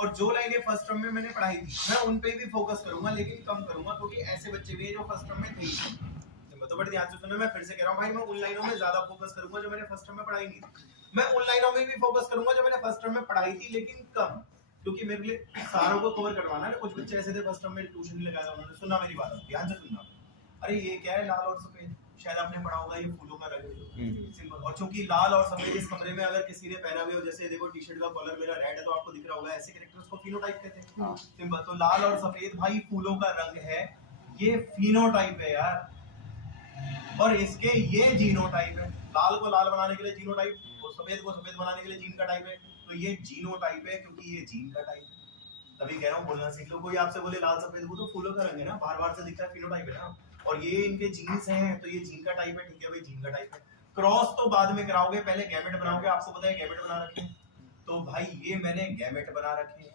और जो लाइनें फर्स्ट टर्म में मैंने पढ़ाई थी मैं उन पे भी फोकस करूंगा, लेकिन कम करूंगा, क्योंकि ऐसे बच्चे भी हैं जो फर्स्ट टर्म में थे। तो बड़े ध्यान से सुनो, मैं फिर से कह रहा हूँ भाई, मैं उन लाइनों में ज्यादा फोकस करूंगा जो मैंने फर्स्ट टर्म में पढ़ाई नहीं थी। मैं उन लाइनों में भी फोकस करूंगा जो मैंने फर्स्ट टर्म में पढ़ाई थी, लेकिन कम, क्योंकि मेरे लिए सारों को कवर करवाना है। कुछ बच्चे ऐसे थे फर्स्ट टर्म में ट्यूशन नहीं लगाया, उन्होंने सुना मेरी बात, ध्यान से सुनना। अरे ये क्या है लाल और सफेद, शायद आपने पढ़ा होगा, ये फूलों का रंग है सिंपल। और चूंकि लाल और सफेद इस कमरे में अगर किसी ने पहना हुआ हो, जैसे देखो टी शर्ट का कलर मेरा रेड है तो आपको दिख रहा होगा, ऐसे कैरेक्टर्स को फिनोटाइप कहते हैं सिंपल। तो लाल और सफेद भाई फूलों का रंग है, ये फिनोटाइप है यार, और इसके ये जीनोटाइप है। लाल को लाल बनाने के लिए जीनोटाइप, और सफेद को सफेद बनाने के लिए जीन का टाइप है, तो ये जीनोटाइप है क्योंकि ये जीन का टाइप है। तभी कह रहा हूँ बोलना सीख लो। कोई आपसे बोले लाल सफेद, वो तो फूलों का रंग है ना, बार बार से दिखता है, फिनोटाइप है ना, और ये इनके जीन्स हैं तो ये जीन का टाइप है, ठीक है भाई, जीन का टाइप है। क्रॉस तो बाद में कराओगे, पहले गैमेट बनाओगे। आपको पता है गैमेट बना रखे हैं, तो भाई ये मैंने गैमेट बना रखे हैं,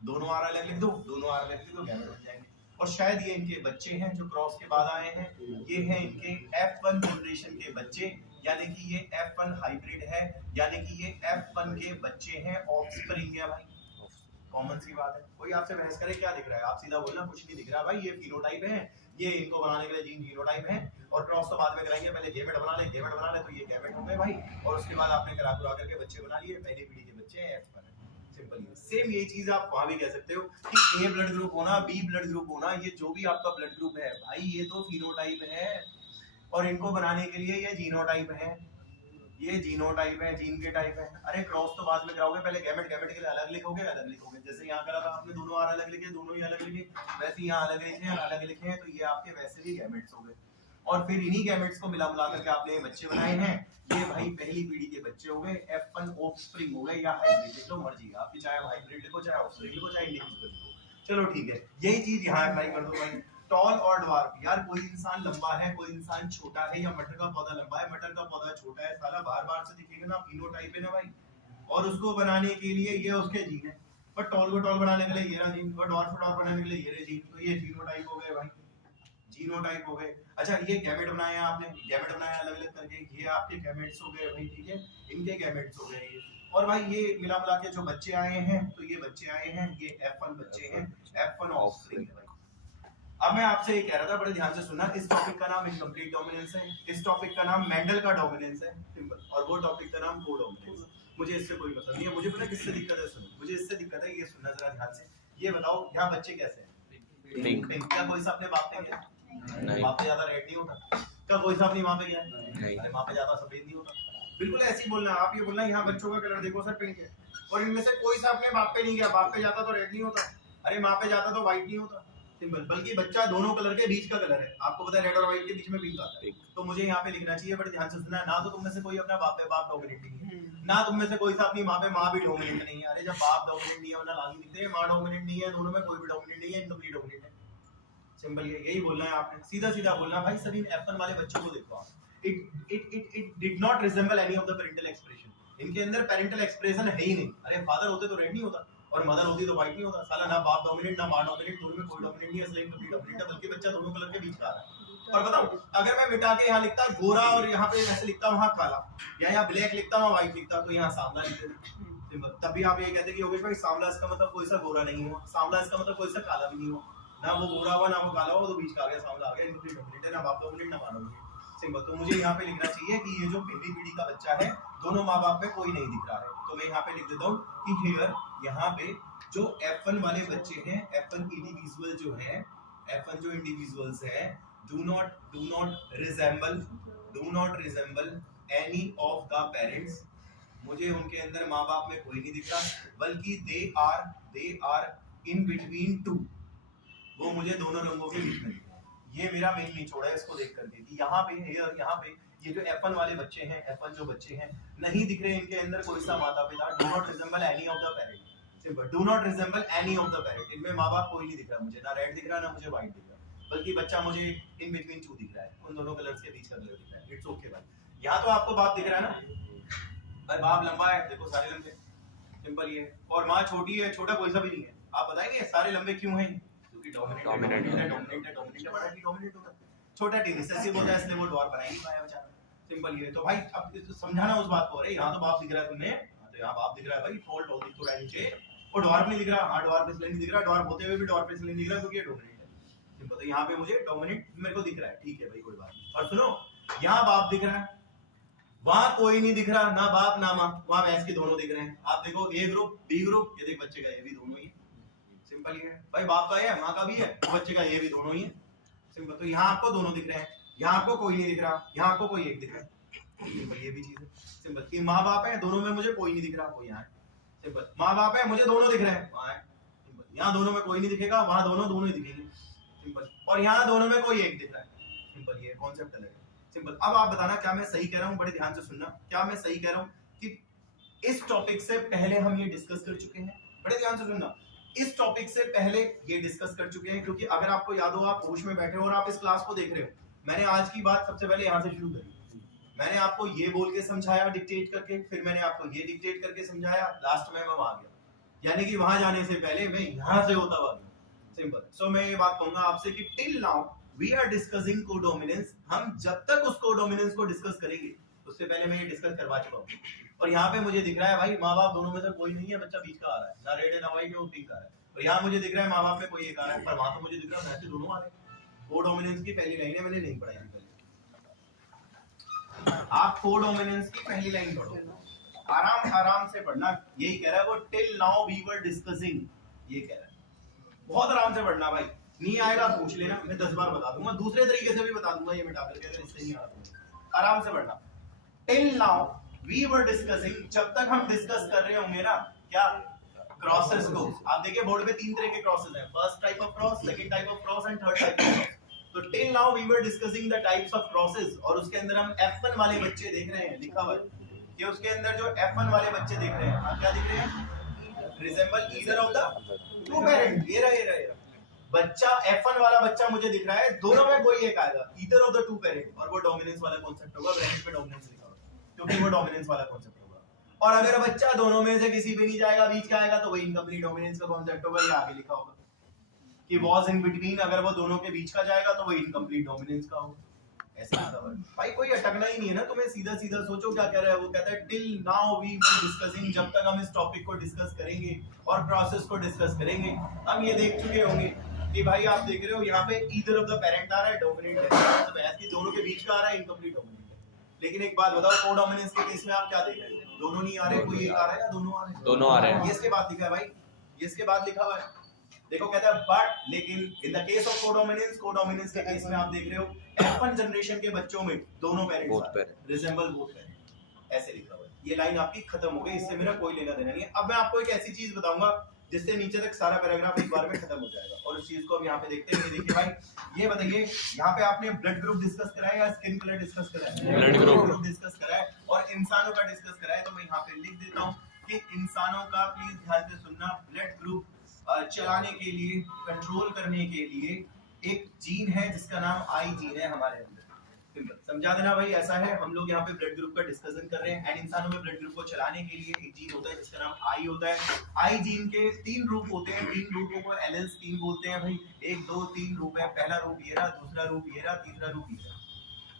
दोनों आर अलग लिख दो, दोनों आर अलग लिख दो, गैमेट बन जाएंगे। और शायद ये इनके बच्चे हैं जो क्रॉस के बाद आए हैं, ये हैं इनके F1 जनरेशन के बच्चे, यानी कि ये F1 हाइब्रिड है, यानी कि ये F1 के बच्चे हैं, ऑफस्प्रिंग है भाई, कॉमन सी बात है। कोई आपसे बहस करे क्या दिख रहा है, आप सीधा बोलना कुछ नहीं दिख रहा भाई, ये फिनोटाइप है, ये इनको बनाने के लिए जीन जीनोटाइप है, और क्रॉस तो बाद में कराएंगे, पहले गैमेट बना ले, गैमेट बना ले तो ये गैमेट हो गए भाई, और उसके बाद आपने करा करा करके बच्चे बना लिए, पहली पीढ़ी के बच्चे हैं F1 है, सिंपल। सेम ये चीज आप वहां भी कह सकते हो कि ए ब्लड ग्रुप होना, बी ब्लड ग्रुप होना, ये जो भी आपका ब्लड ग्रुप है भाई, ये तो फिनोटाइप है, और इनको बनाने के लिए ये जीनोटाइप है, ये जीनोटाइप है, जीन के टाइप है। अरे क्रॉस तो बाद में कराओगे, पहले गैमेट, गैमेट के लिए अलग लिखोगे, अलग लिखोगे। जैसे यहाँ करा था आपने, दोनों आर अलग लिखे, दोनों ही अलग लिखे, वैसे यहाँ अलग लिखे, अलग लिखे हैं, तो ये आपके वैसे भी गैमेट्स हो गए। और फिर इन्हीं गैमेट्स को मिला मिला करके आपने बच्चे बनाए हैं, ये भाई पहली पीढ़ी के बच्चे हो गए, F1 ऑफस्प्रिंग हो गए, या हाइब्रिड लिख लो, मर्जी आपकी, चाहे हाइब्रिड लिखो, चाहे ऑफस्प्रिंग लिखो, चाहे इंडिविजुअल लिखो, चलो ठीक है। यही चीज यहाँ अप्लाई कर दो भाई। टॉल और ड्वार्फ, यार कोई इंसान लंबा है, कोई इंसान छोटा है, या मटर का पौधा लंबा है, मटर का पौधा छोटा है, साला बार बार से दिखेगा ना, फिनोटाइप है ना भाई, और उसको बनाने के लिए ये उसके जीन है। पर टॉल को टॉल बनाने के लिए ये रहा जीन, और ड्वार्फ को ड्वार्फ बनाने के लिए ये रहे जीन, तो ये फिनोटाइप हो गए भाई, जीनोटाइप हो गए। अच्छा ये गैमेट बनाया आपने, गैमेट बनाया अलग अलग करके, ये आपके गैमेट्स हो गए भाई, ठीक है, इनके गैमेट्स हो गए ये। और भाई ये मिला मिला के जो बच्चे आए हैं, तो ये बच्चे आए हैं, ये F1 बच्चे हैं, F1 ऑफस्प्रिंग है भाई। अब मैं आपसे ये कह रहा था, बड़े ध्यान से सुनना, इस टॉपिक का नाम इनकम्प्लीट डोमिनेंस है, इस टॉपिक का नाम मेंडल का डोमिनेंस है, सिंपल, और वो टॉपिक का नाम कोडोमिनेंस। मुझे इससे कोई मतलब नहीं है, मुझे पता किससे दिक्कत है, सुनो, मुझे इससे दिक्कत है, ये सुनना जरा ध्यान से। ये बताओ यहाँ बच्चे कैसे हैं? पिंक। क्या कोई सा अपने बाप पे गया? नहीं। बाप पे ज्यादा रेड नहीं होता? क्या कोई सा अपनी माँ पे गया? नहीं। अरे माँ पे ज्यादा सफेद नहीं होता? बिल्कुल ऐसे ही बोलना, आप ये बोलना यहाँ बच्चों का कलर देखो सर पिंक है, और इनमें से कोई सा अपने बाप पे नहीं गया, बाप पे जाता तो रेड नहीं होता, अरे माँ पे जाता तो व्हाइट नहीं होता, सिंपल। बल्कि बच्चा दोनों कलर के बीच का कलर है, आपको पता है रेड और व्हाइट के बीच में पिंक आता है, तो मुझे यहाँ पे लिखना चाहिए, बड़े ध्यान से सुनना है ना, तो तुम में से कोई अपना बाप पे बाप डोमिनेट नहीं है, ना तुम में से कोई सा अपनी माँ पे माँ भी डोमिनेट नहीं है। अरे जब बाप डोमिनेट नहीं है, वरना लागी दिखते हैं, माँ डोमिनेट नहीं है, दोनों में कोई भी डोमिनेट नहीं है, इनकम्प्लीट डोमिनेट है, सिंपल। यही बोलना है आपने, सीधा सीधा बोलना भाई। सभी F1 वाले बच्चों को देखो आप, it did not resemble any of the parental expression, इनके अंदर पेरेंटल एक्सप्रेशन है ही नहीं। अरे फादर होते तो रेड नहीं होता, और मदर होती तो व्हाइट नहीं होता, साला ना बाप डोमिनेट ना माँ डोमिनेट, दोनों में कोई डोमिनेट नहीं है, इसलिए इनकम्प्लीट डोमिनेट है, बल्कि बच्चा दोनों कलर के बीच का आ रहा है। और बताओ, अगर मैं मिटा के यहाँ लिखता गोरा, और यहाँ पे ऐसे लिखता वहाँ काला, या यहाँ ब्लैक लिखता वहाँ व्हाइट लिखता, तो यहाँ सांवला लिखते थे, तब भी आप ये कहते कि योगेश भाई सांवला इसका मतलब कोई सा गोरा नहीं हुआ, सांवला इसका मतलब कोई सा काला भी नहीं हुआ, ना वो गोरा हुआ ना वो काला हुआ, तो बीच का आ गया, सांवला आ गया, इनकम्प्लीट डोमिनेट है, ना बाप डोमिनेट ना माँ डोमिनेट, सिंपल। तो मुझे यहाँ पे लिखना चाहिए कि ये जो पहली पीढ़ी का बच्चा है, दोनों माँ बाप में कोई नहीं दिख रहा है, तो मैं यहाँ पे लिख देता हूँ कि हियर, यहाँ पे जो F1 वाले बच्चे हैं, F1 इंडिविजुअल जो है, F1 जो इंडिविजुअल्स है, do not resemble any of the parents, मुझे उनके अंदर माँ बाप में कोई नहीं दिख रहा, बल्कि they are in between two, वो मुझे दोनों रंगों के बीच में दिख रहा है। ये मेरा मेन निचोड़ है इसको देख करके, कि यहाँ पे यहाँ पे ये जो F1 वाले बच्चे हैं, F1 जो बच्चे हैं, नहीं दिख रहे इनके अंदर कोई सा माता पिता, do not resemble any of the parent, simple, do not resemble any of the parent, इनमें माँ बाप कोई नहीं दिख रहा मुझे, ना रेड दिख रहा ना मुझे व्हाइट दिख रहा, बल्कि बच्चा मुझे इन बिटवीन टू दिख रहा है, उन दोनों कलर्स के बीच का कलर दिख रहा है। इट्स ओके भाई। यहाँ तो आपको बाप दिख रहा है ना भाई, बाप लंबा है, देखो सारे लंबे, सिंपल ये, और माँ छोटी है, छोटा कोई सा भी नहीं है। आप बताएंगे सारे लंबे क्यों हैं? क्योंकि डोमिनेंट बड़ा ही डोमिनेंट होता है, छोटा टी रिसेसिव होता है, इसलिए वो डॉर बना ही नहीं पाया बेचारा, सिंपल ये। तो भाई अब समझाना उस बात को, अरे यहाँ तो बाप दिख रहा है तुम्हें, तो यहाँ बाप दिख रहा है भाई, फॉल्ट हो दिख तो रहा है नीचे, वो डॉर्फ नहीं दिख रहा, हाँ डॉर्फ इसलिए नहीं दिख रहा, डॉर्फ होते हुए भी डॉर्फ इसलिए नहीं दिख रहा क्योंकि ये डोमिनेंट है। सिंपल। तो यहाँ पे मुझे डोमिनेंट मेरे को दिख रहा है, ठीक है भाई कोई बात नहीं। और सुनो, यहाँ बाप दिख रहा है, वहां कोई नहीं दिख रहा, ना बाप ना माँ, वहां भैंस के दोनों दिख रहे हैं। आप देखो ए ग्रुप बी ग्रुप, ये देख बच्चे का ये भी दोनों ही, सिंपल ही है भाई, बाप का है माँ का भी है, बच्चे का ये भी दोनों ही है, सिंपल। तो यहाँ आपको दोनों दिख रहे हैं, यहाँ आपको कोई नहीं दिख रहा, यहाँ आपको कोई एक दिख रहा है, सिंपल। ये भी चीज है, सिंपल। कि माँ बाप है, दोनों में मुझे कोई नहीं दिख रहा, कोई यहाँ है, सिंपल। माँ बाप है, मुझे दोनों दिख रहे हैं, वहां है, सिंपल। यहाँ दोनों में कोई नहीं दिखेगा, वहां दोनों ही दिखेंगे, सिंपल। और यहाँ दोनों में कोई एक दिख रहा है, सिंपल। ये कॉन्सेप्ट अलग है, सिंपल। अब आप बताना क्या मैं सही कह रहा हूँ, बड़े ध्यान से सुनना, क्या मैं सही कह रहा हूँ कि इस टॉपिक से पहले हम ये डिस्कस कर चुके हैं, बड़े ध्यान से सुनना, इस टॉपिक से पहले ये डिस्कस कर चुके हैं। क्योंकि अगर आपको याद हो, आप होश में बैठे हो और आप इस क्लास को देख रहे हो, मैंने आज की बात सबसे पहले यहाँ से शुरू करी, मैंने आपको ये बोल के समझाया डिक्टेट करके, फिर मैंने आपको ये डिक्टेट करके समझाया, लास्ट में मैं वहां गया, यानी कि वहां जाने से पहले मैं यहाँ से होता हुआ गया, सिंपल। सो मैं ये बात कहूंगा आपसे कि till now we are discussing codominance, हम जब तक उस कोडोमिनेंस को डिस्कस करेंगे उससे पहले मैं ये डिस्कस करवा चुका हूँ। और यहाँ पे मुझे दिख रहा है भाई, माँ बाप दोनों में से कोई नहीं है, बच्चा बीच का आ रहा है, ना रेड है ना व्हाइट है, वो पिंक आ रहा है। और यहाँ मुझे दिख रहा है माँ बाप में कोई एक आ रहा है, पर वहां तो मुझे दिख रहा है वैसे दोनों आ रहे हैं। कोडोमिनेंस की पहली लाइन है, मैंने नहीं पढ़ाई थी पहले, आप कोडोमिनेंस की पहली लाइन पढ़ो, आराम आराम से पढ़ना, यही कह रहा है वो, till now we were discussing, ये कह रहा है, बहुत आराम से पढ़ना भाई, नहीं आएगा पूछ लेना, मैं 10 बार बता दूंगा, दूसरे तरीके से भी बता दूंगा ये मिटा करके, अगर इससे नहीं आ रहा आराम से पढ़ना। Till now we were discussing, जब तक हम डिस्कस कर रहे होंगे ना क्या, क्रॉसेस को। आप देखिए बोर्ड पे 3 तरह के क्रॉसेस हैं, first type of cross, second type of cross and third type of cross. तो till now we were discussing the types of crosses, और उसके अंदर हम F1 वाले बच्चे देख रहे हैं, लिखा हुआ है कि उसके अंदर जो F1 वाले बच्चे देख रहे हैं, क्या दिख रहे हैं, resemble either of the two parent, ये रहा बच्चा F1 वाला बच्चा मुझे दिख रहा है, दोनों में कोई एक आएगा, either of the two parent, और वो डोमिनेंस वाला कांसेप्ट होगा, ब्रैकेट में डोमिनेंस लिखा होगा क्योंकि वो डोमिनेंस वाला कांसेप्ट होगा। और अगर बच्चा दोनों में से किसी भी नहीं जाएगा, बीच का आएगा, तो वही इनकम्प्लीट डोमिनेंस का कांसेप्ट होगा, ये आगे लिखा होगा कि वाज इन बिटवीन, अगर वो दोनों के बीच का जाएगा तो वही इनकम्प्लीट डोमिनेंस का होगा, ऐसे लिखा हुआ है भाई। कोई अटकना ही नहीं है ना तुम्हें, सीधा सीधा सोचो क्या कह रहा है वो, कहता है till now we were discussing, जब तक हम इस टॉपिक को डिस्कस करेंगे और प्रोसेस को डिस्कस करेंगे, हम ये देख चुके होंगे कि भाई आप देख रहे हो यहाँ पे ईदर ऑफ द पेरेंट आ रहा है, डोमिनेंट है, मतलब ऐसे दोनों के बीच का आ रहा है, इनकम्प्लीट डोमिनेंट है। लेकिन एक बात बताओ, कोडोमिनेंस के केस में आप क्या देख रहे हैं, दोनों नहीं आ रहे, कोई एक आ रहा है या दोनों आ रहे हैं, दोनों आ रहे हैं, ये इसके बाद लिखा है भाई, ये इसके बाद लिखा हुआ है, देखो कहता है बट, लेकिन in the case of codominance के केस में आप देख रहे हो F1 जनरेशन के बच्चों में दोनों पेरेंट्स रिजेंबल बोथ पेरेंट, ऐसे लिखा हुआ है। ये लाइन आपकी खत्म हो गई, इससे मेरा कोई लेना देना नहीं है। अब मैं आपको एक ऐसी चीज बताऊंगा जिससे नीचे तक सारा पैराग्राफ एक बार में खत्म हो जाएगा, और उस चीज को हम यहाँ पे देखते हैं। देखिए भाई, ये बताइए यहाँ पे आपने ब्लड ग्रुप डिस्कस करा है या स्किन कलर डिस्कस करा है, ब्लड ग्रुप डिस्कस करा है, और इंसानों का डिस्कस करा है। तो मैं यहाँ पे लिख देता हूँ कि इंसानों का, प्लीज ध्यान से सुनना, ब्लड ग्रुप चलाने के लिए, कंट्रोल करने के लिए एक जीन है जिसका नाम आई जीन है हमारे अंदर, समझा देना भाई, ऐसा है। हम लोग यहाँ पे ब्लड ग्रुप का डिस्कशन कर रहे हैं, एंड इंसानों में ब्लड ग्रुप को चलाने के लिए एक जीन होता है जिसका नाम आई होता है। आई जीन के 3 रूप होते हैं, 3 रूपों को एलेल्स 3 बोलते हैं भाई, 1 2 3 रूप है, पहला रूप ये रहा, दूसरा रूप ये रहा, तीसरा रूप ये रहा,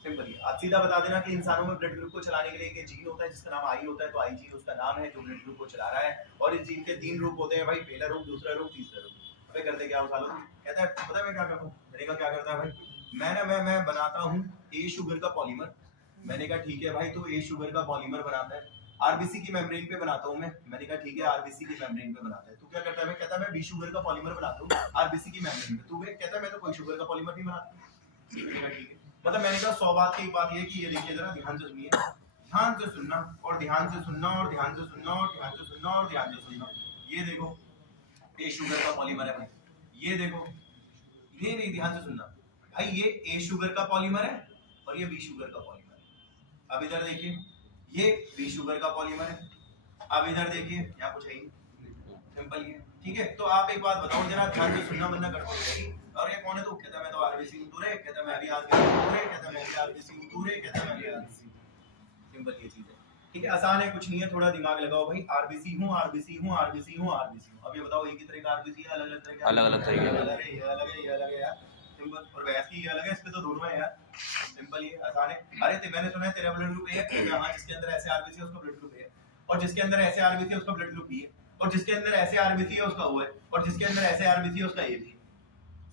सिंपल। आप सीधा बता देना कि इंसानों में ब्लड ग्रुप को चलाने के लिए एक जीन होता है जिसका नाम आई होता है, तो आई जीन उसका नाम है जो ब्लड ग्रुप को चला रहा है। और इस जीन के 3 रूप होते हैं भाई, पहला रूप, दूसरा रूप, तीसरा रूप। अबे करते क्या उठा लो, कहता है पता है मैं क्या करता हूँ, मैंने कहा क्या करता है भाई, मैं बनाता हूँ ए शुगर का पॉलीमर। मैंने कहा ठीक है भाई, तो ए शुगर का पॉलीमर बनाता है, आरबीसी की मेम्ब्रेन पे बनाता हूँ मैं। मैंने कहा ठीक है, आरबीसी की मेम्ब्रेन पे बनाता है। तू क्या करता है? कहता है मैं बी शुगर का पॉलीमर बनाता हूँ आरबीसी की मेम्ब्रेन पे। तू कहता है मैं तो कोई शुगर का पॉलीमर नहीं बनाता। मैंने कहा ठीक है, मतलब मैंने कहा 100 बात की एक बात ये कि ये देखिए जरा ध्यान से सुनिए, ध्यान से सुनना और ध्यान से सुनना और ध्यान से सुनना और ध्यान से सुनना और ध्यान से सुनना। ये देखो ए शुगर का पॉलीमर है भाई, ये देखो, ये नहीं, ध्यान से सुनना भाई, ये ए शुगर का पॉलीमर है और ये बी शुगर का पॉलीमर है। अब इधर देखिए, ये बी शुगर का पॉलीमर है। अब इधर देखिए, यहाँ कुछ है ही, सिंपल ही है, ठीक है। तो आप एक बात बताओ जरा, ध्यान से सुनना, बनना गड़बड़ हो जाएगी। और ये कौन है? तो कहता मैं तो आरबीसी हूं, दूर है, कहता मैं भी आरबीसी हूं, दूर है, कहता मैं भी आरबीसी हूं, दूर है, कहता मैं भी आरबीसी हूं। सिंपल ये चीज है, ठीक है, आसान है, कुछ नहीं है, थोड़ा दिमाग लगाओ भाई। आरबीसी हूं, आरबीसी हूं, आरबीसी हूं, आरबीसी हूं। अब ये बताओ एक ही तरह का आरबीसी है, अलग-अलग तरह का, अलग-अलग तरह का, अलग है, ये अलग है, ये अलग है यार, सिंपल। और वैस की ये अलग है, इस पे तो दोनों है यार, सिंपल ये आसान है। अरे मैंने सुना है तेरा ब्लड ग्रुप ए है, हां, जिसके अंदर ऐसे आरबीसी है उसका ब्लड ग्रुप ए है, और जिसके अंदर ऐसे आरबीसी है उसका ब्लड ग्रुप बी है। और जिसके अंदर ऐसे आरबीसी है उसका वो है, और जिसके अंदर ऐसे आरबीसी है उसका ये भी।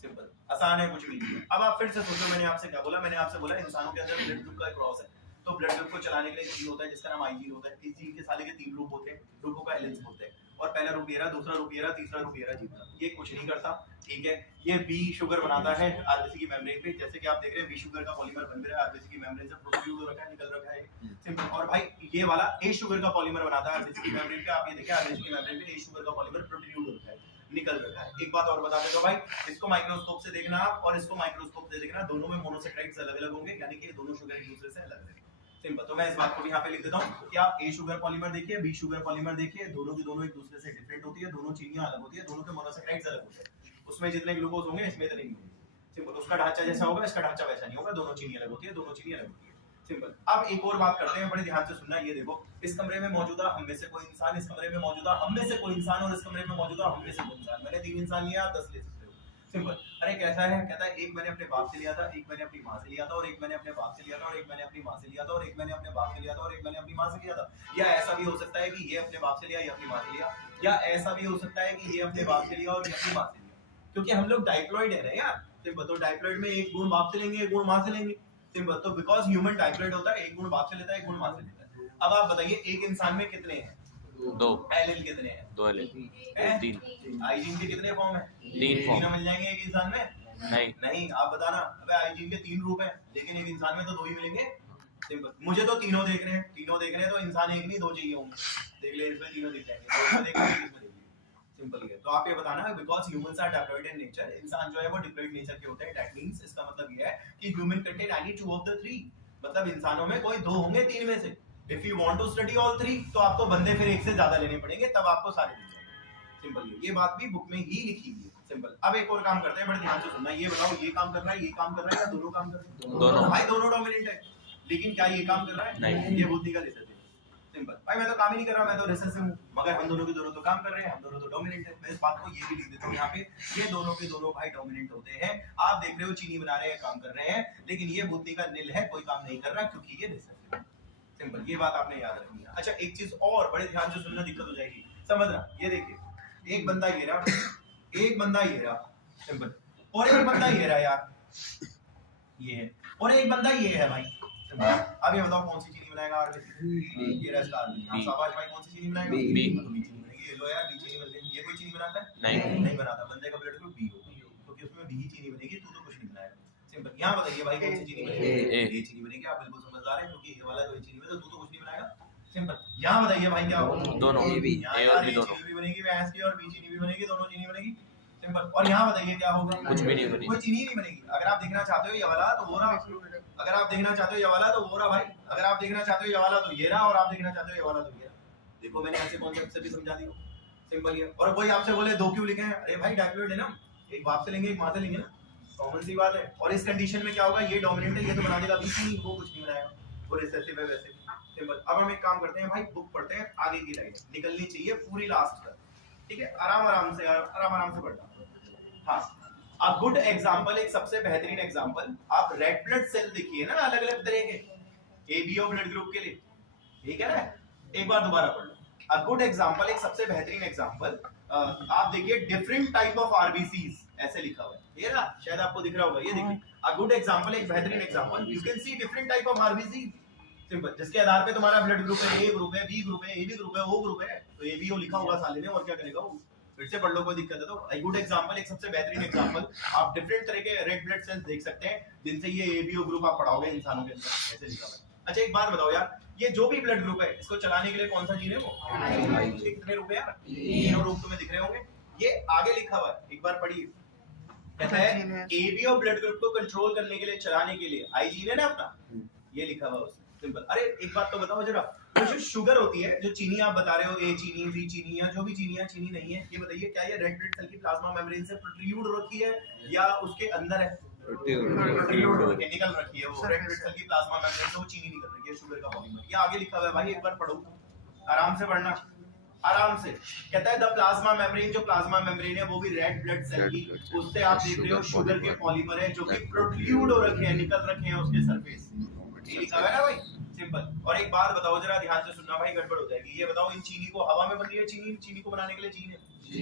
सिंपल, आसान है, कुछ भी नहीं है। अब आप फिर से सोचो, मैंने आपसे क्या बोला? मैंने आपसे बोला इंसानों के अंदर ब्लड ग्रुप का क्रॉस है, तो ब्लड ग्रुप को चलाने के लिए जीन होता है जिसका नाम आई जीन होता है। इस जीन के साले के 3 रूप होते हैं, रूपों का एलेंस होते हैं, और पहला रूप ये रहा, दूसरा रूप ये रहा, तीसरा रूप ये रहा जीन का। ये कुछ नहीं करता, ठीक है। ये बी शुगर बनाता है आरबीसी की मेम्ब्रेन पे, जैसे कि आप देख रहे हैं बी शुगर का पॉलीमर बन रहा है आरबीसी की मेम्ब्रेन से, प्रोट्रूड हो रखा है, निकल रखा है। सिंपल। और भाई ये वाला ए शुगर का पॉलीमर बनाता है आरबीसी की मेम्ब्रेन पे, आप ये देखिए आरबीसी की मेम्ब्रेन पे ए शुगर का पॉलीमर प्रोट्रूड हो रखा है, निकल रखा है। एक बात और बता देता हूं भाई, इसको माइक्रोस्कोप से देखना आप और इसको माइक्रोस्कोप से देखना, दोनों में मोनोसेक्राइड्स अलग-अलग होंगे, यानी कि ये दोनों शुगर एक दूसरे से अलग है। सिंपल। तो मैं इस बात को भी यहाँ पे लिख देता हूँ कि आप ए शुगर पॉलीमर देखिए, बी शुगर पॉलीमर देखिए, दोनों की दोनों एक दूसरे से डिफरेंट होती है, दोनों चीनियां अलग होती है, दोनों के मोनोसेक्राइड्स अलग होते हैं। उसमें जितने ग्लूकोज होंगे इसमें इतने नहीं होंगे। सिंपल। उसका ढांचा जैसा होगा इसका ढांचा वैसा नहीं होगा, दोनों चीनी अलग होती है, दोनों चीनी अलग होती है। सिंपल। अब एक और बात करते हैं, बड़े ध्यान से सुनना। ये देखो, इस कमरे में मौजूदा हम में से कोई इंसान, इस कमरे में मौजूदा हम में से कोई इंसान, और इस कमरे में मौजूदा हम में से कोई इंसान। मैंने 3 इंसान लिया, आप 10 ले सकते हो। सिंपल। अरे कैसा है? कहता है एक मैंने अपने बाप से लिया था, एक मैंने अपनी माँ से लिया था, और एक मैंने अपने बाप से लिया था, और एक मैंने अपनी माँ से लिया था, और एक मैंने अपने बाप से लिया था, और एक मैंने अपनी माँ से लिया था। या ऐसा भी हो सकता है कि ये अपने बाप से लिया, ये अपनी माँ से लिया, या ऐसा भी हो सकता है कि ये अपने बाप से लिया और ये अपनी माँ से लिया, क्योंकि हम लोग डाइप्लॉइड है ना यार। सिंपल। तो डाइप्लॉइड में एक गुण बाप से लेंगे, एक गुण माँ से लेंगे। सिंपल। तो बिकॉज ह्यूमन डाइप्लॉइड होता है, एक गुण बाप से लेता है, एक गुण माँ से लेता है। अब आप बताइए एक इंसान में कितने हैं? 2 एलील कितने हैं? 2 एलील 3 आई जीन के कितने फॉर्म है? 3 फॉर्म तीनों मिल जाएंगे एक इंसान में? नहीं, आप बताना। अबे आई जीन के 3 रूप हैं, लेकिन एक इंसान में तो 2 ही मिलेंगे। सिंपल। मुझे तो तीनों देख रहे हैं, तो इंसान एक नहीं 2 चाहिए होंगे। देख ले, इसमें तीनों दिख जाएंगे, तो इसमें देख ले, इसमें देख ले। सिंपल है। तो आप ये बताना, because humans are diploid in nature, इंसान जो है वो डिप्लॉयड नेचर के होते हैं। दैट मींस, इसका मतलब ये है कि human contain any 2 of the 3, मतलब इंसानों में कोई 2 होंगे 3 में से। If you want to study all 3, तो आपको बंदे फिर एक से ज्यादा लेने पड़ेंगे, तब आपको सारे मिल जाएंगे। सिंपल। ये बात भी बुक में ही लिखी हुई है। सिंपल। अब एक और काम करते हैं, बड़े ध्यान से सुनना। ये बताओ, ये काम कर रहा है, ये काम कर रहा है, या दोनों काम कर रहे हैं? दोनों। भाई दोनों डोमिनेंट है, लेकिन क्या ये काम कर रहा है? नहीं। ये बुद्धि का रिसर्च है। सिंपल। भाई मैं तो काम ही नहीं कर रहा, मैं तो रिसर्च से हूं, मगर हम दोनों के दोनों तो काम कर रहे हैं, हम दोनों तो डोमिनेंट है। मैं इस बात को ये भी लिख देता हूं यहाँ पे, ये दोनों के दोनों भाई डोमिनेंट होते हैं। आप देख रहे हो चीनी बना रहे हैं, काम कर रहे हैं, लेकिन ये बुद्धि का नील है, कोई काम नहीं कर रहा, क्योंकि ये रिसर्च है। सिंपल। ये बात आपने याद रखनी है। अच्छा, एक चीज और बड़े ध्यान से सुनना, दिक्कत हो जाएगी, समझना। ये देखिए, एक बंदा ये रहा, एक बंदा ये रहा। सिंपल। और एक बंदा ये रहा यार, ये है, और एक बंदा ये है भाई। अब ये बताओ कौन सी चीनी बनाएगा? आरबीसी। ये रहा इसका आरबीसी। हां शाबाश भाई, कौन सी चीनी बनाएगा? बी। बी चीनी बनेगी। ये लो यार, बी चीनी बन गई। ये कोई चीनी बनाता है? नहीं बनाता। बंदे का ब्लड ग्रुप बी होगा, क्योंकि उसमें बी ही चीनी बनेगी, तू तो कुछ नहीं बनाएगा। सिंपल। यहां बताइए भाई कौन सी चीनी बनेगी? ए चीनी बनेगी। आप बिल्कुल समझदार हैं, क्योंकि ये वाला तो चीनी में, तो तू तो कुछ नहीं बनाएगा। सिंपल। यहां बताइए भाई क्या होगा? दोनों। ए और बी दोनों। चीनी भी बनेगी, भैंस की, और बी चीनी भी बनेगी, दोनों चीनी बनेगी। सिंपल। और यहाँ बताइए क्या होगा? कुछ भी नहीं बनेगी, कोई चीनी नहीं बनेगी। अगर आप देखना चाहते हो ये वाला तो वो रहा, अगर आप देखना चाहते हो ये वाला तो वो रहा भाई, अगर आप देखना चाहते हो ये वाला तो ये रहा, और आप देखना चाहते हो ये वाला तो ये रहा। देखो मैंने ऐसे कॉन्सेप्ट से भी समझा दिया। सिंपल है। और कोई आपसे बोले 2 क्यों लिखे हैं? अरे भाई डाइप्लॉइड है ना, एक बाप से लेंगे, एक माँ से लेंगे ना, कॉमन सी बात है। और इस कंडीशन में क्या होगा? ये डोमिनेंट है, ये तो बना देगा बी चीनी, वो कुछ नहीं बनाएगा, वो रिसेसिव है वैसे। सिंपल। अब हम एक काम करते हैं भाई, बुक पढ़ते हैं, आगे की लाइन निकलनी चाहिए पूरी लास्ट तक, ठीक है? आराम आराम से पढ़ना। हाँ, अ गुड एग्जांपल, एक सबसे बेहतरीन एग्जांपल, आप रेड ब्लड सेल देखिए ना, अलग अलग तरह के एबीओ ब्लड ग्रुप के लिए, ठीक है ना? एक बार दोबारा पढ़ लो। अ गुड एग्जांपल, एक सबसे बेहतरीन एग्जांपल, आप देखिए डिफरेंट टाइप ऑफ आरबीसीज, ऐसे लिखा हुआ है, ये ना, शायद आपको दिख रहा होगा, ये देखिए, अ गुड एग्जांपल, एक बेहतरीन example, you can see different type of RBCs. Simple. जिसके आधार पे तुम्हारा ब्लड ग्रुप है, ए ग्रुप है, बी ग्रुप है, एबी ग्रुप है, ओ ग्रुप है, तो एबीओ लिखा होगा साले ने, और क्या करेगा वो? फिर से पढ़ लो, कोई दिक्कत है तो। अ गुड एग्जांपल, एक सबसे बेहतरीन एग्जांपल, आप डिफरेंट तरह के रेड ब्लड सेल्स देख सकते हैं, जिनसे ये एबीओ ग्रुप आप पढ़ाओगे इंसानों के अंदर, ऐसे लिखा हुआ है। अच्छा एक बात बताओ यार, ये जो भी ब्लड ग्रुप है, इसको चलाने के लिए कौन सा जीन है वो? कितने रूप है यार? तीनों रूप तुम्हें दिख रहे होंगे। ये आगे लिखा हुआ है, एक बार पढ़िए। कहता है एबीओ ब्लड ग्रुप को कंट्रोल करने के लिए, चलाने के लिए आई जीन है ना अपना, ये लिखा हुआ है। सिंपल। अरे एक बात तो बताओ जरा, तो जो शुगर होती है, जो चीनी आप बता रहे हो, ए चीनी, बी चीनी, या जो भी चीनी नहीं है, ये बताइए क्या ये रेड ब्लड सेल की प्लाज्मा मेम्ब्रेन से प्रोट्रूड रखी है, या उसके अंदर है? प्रोट्रूड होके निकल रखी है वो, रेड ब्लड सेल की प्लाज्मा मेम्ब्रेन से वो चीनी निकल रही है, शुगर का पॉलीमर। ये आगे लिखा हुआ है भाई, एक बार पढ़ो, आराम से पढ़ना, आराम से। कहता है द प्लाज्मा मेम्ब्रेन, जो प्लाज्मा मेम्ब्रेन है वो भी रेड ब्लड सेल की, उससे आप देख रहे हो शुगर के पॉलीमर है, जो कि प्रोट्रूड हो रखे हैं, निकल रखे हैं उसके सरफेस, ये लिखा हुआ है ना भाई। सिंपल। और एक बात बताओ जरा ध्यान से सुनना भाई, गड़बड़ हो जाएगी। ये बताओ इन चीनी को हवा में बन रही है चीनी, चीनी को बनाने के लिए जीन है,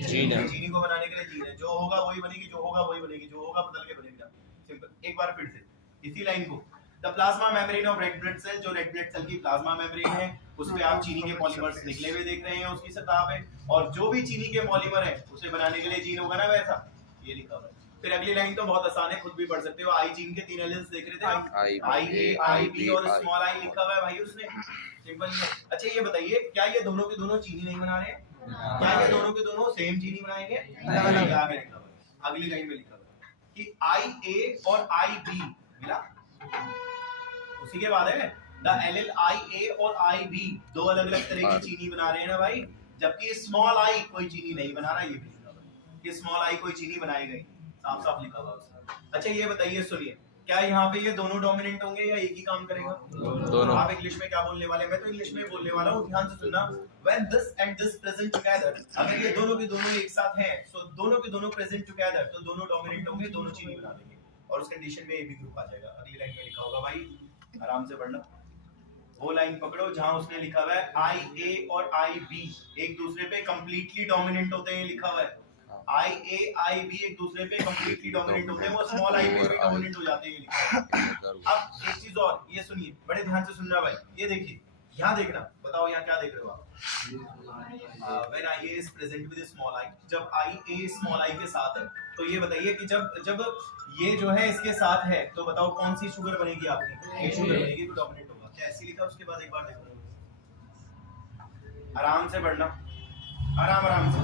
जीन है। चीनी को बनाने के लिए जीन है। जो होगा वही बनेगी, जो होगा वही बनेगी, जो होगा बदल के बनेगा। सिंपल। एक बार फिर से इसी लाइन को, the plasma membrane of red blood cell, जो रेड ब्लड सेल की प्लाज्मा मेम्ब्रेन है उस पे आप चीनी के पॉलीमर्स निकले हुए देख रहे हैं उसकी सतह पे, और जो भी चीनी के पॉलीमर है उसे बनाने के लिए जीन होगा ना वैसा, ये लिखा हुआ है। फिर अगली लाइन तो बहुत आसान है, खुद भी पढ़ सकते हो। आई जीन के 3 एलिमेंट्स देख रहे थे आप, आई ए, आई बी और स्मॉल आई लिखा हुआ है भाई उसने। सिंपल है। अच्छा ये बताइए, क्या ये दोनों के दोनों चीनी नहीं बना रहे हैं? क्या ये दोनों के दोनों सेम चीनी बनाएंगे? नहीं। आगे लिखा हुआ है, अगली लाइन में लिखा हुआ है कि आई ए और आई बी मिला, उसी के बाद है द एलिल आई ए और आई बी दो अलग अलग तरह की चीनी बना रहे हैं ना भाई, जबकि स्मॉल आई कोई चीनी नहीं बना रहा। ये भी लिखा हुआ है कि स्मॉल आई कोई चीनी बनाई गई, साफ साफ लिखा हुआ है। अच्छा ये बताइए, सुनिए, क्या यहाँ पे ये दोनों डोमिनेंट होंगे या एक ही काम करेगा? दोनों। आप इंग्लिश में क्या बोलने वाले हैं? मैं तो इंग्लिश में बोलने वाला हूँ, ध्यान से सुनना। When this and this present together, अगर ये दोनों के दोनों एक साथ हैं, तो दोनों के दोनों present together, तो दोनों डोमिनेंट होंगे, दोनों चीनी बना देंगे, और उस कंडीशन में ए बी ग्रुप आ जाएगा। अगली लाइन में लिखा होगा भाई, आराम से पढ़ना, वो लाइन पकड़ो जहां उसने लिखा हुआ है आई ए और आई बी एक दूसरे पे कंप्लीटली डोमिनेंट होते हैं, लिखा हुआ है आई ए आई बी एक दूसरे पे कंप्लीटली डोमिनेंट होते हैं, वो स्मॉल आई पे भी डोमिनेंट हो जाते हैं। अब एक चीज और, ये सुनिए, बड़े ध्यान से सुनना भाई, ये देखिए, यहाँ देखना, बताओ यहाँ क्या देख रहे हो आप? When I A is present with small I, जब आई ए स्मॉल आई के साथ है, तो ये बताइए कि जब ये जो है इसके साथ है, तो बताओ कौन सी शुगर बनेगी आपकी? ये शुगर बनेगी, तो डोमिनेंट होगा। क्या ऐसे लिखा? उसके बाद एक बार देखो, आराम से पढ़ना, आराम से।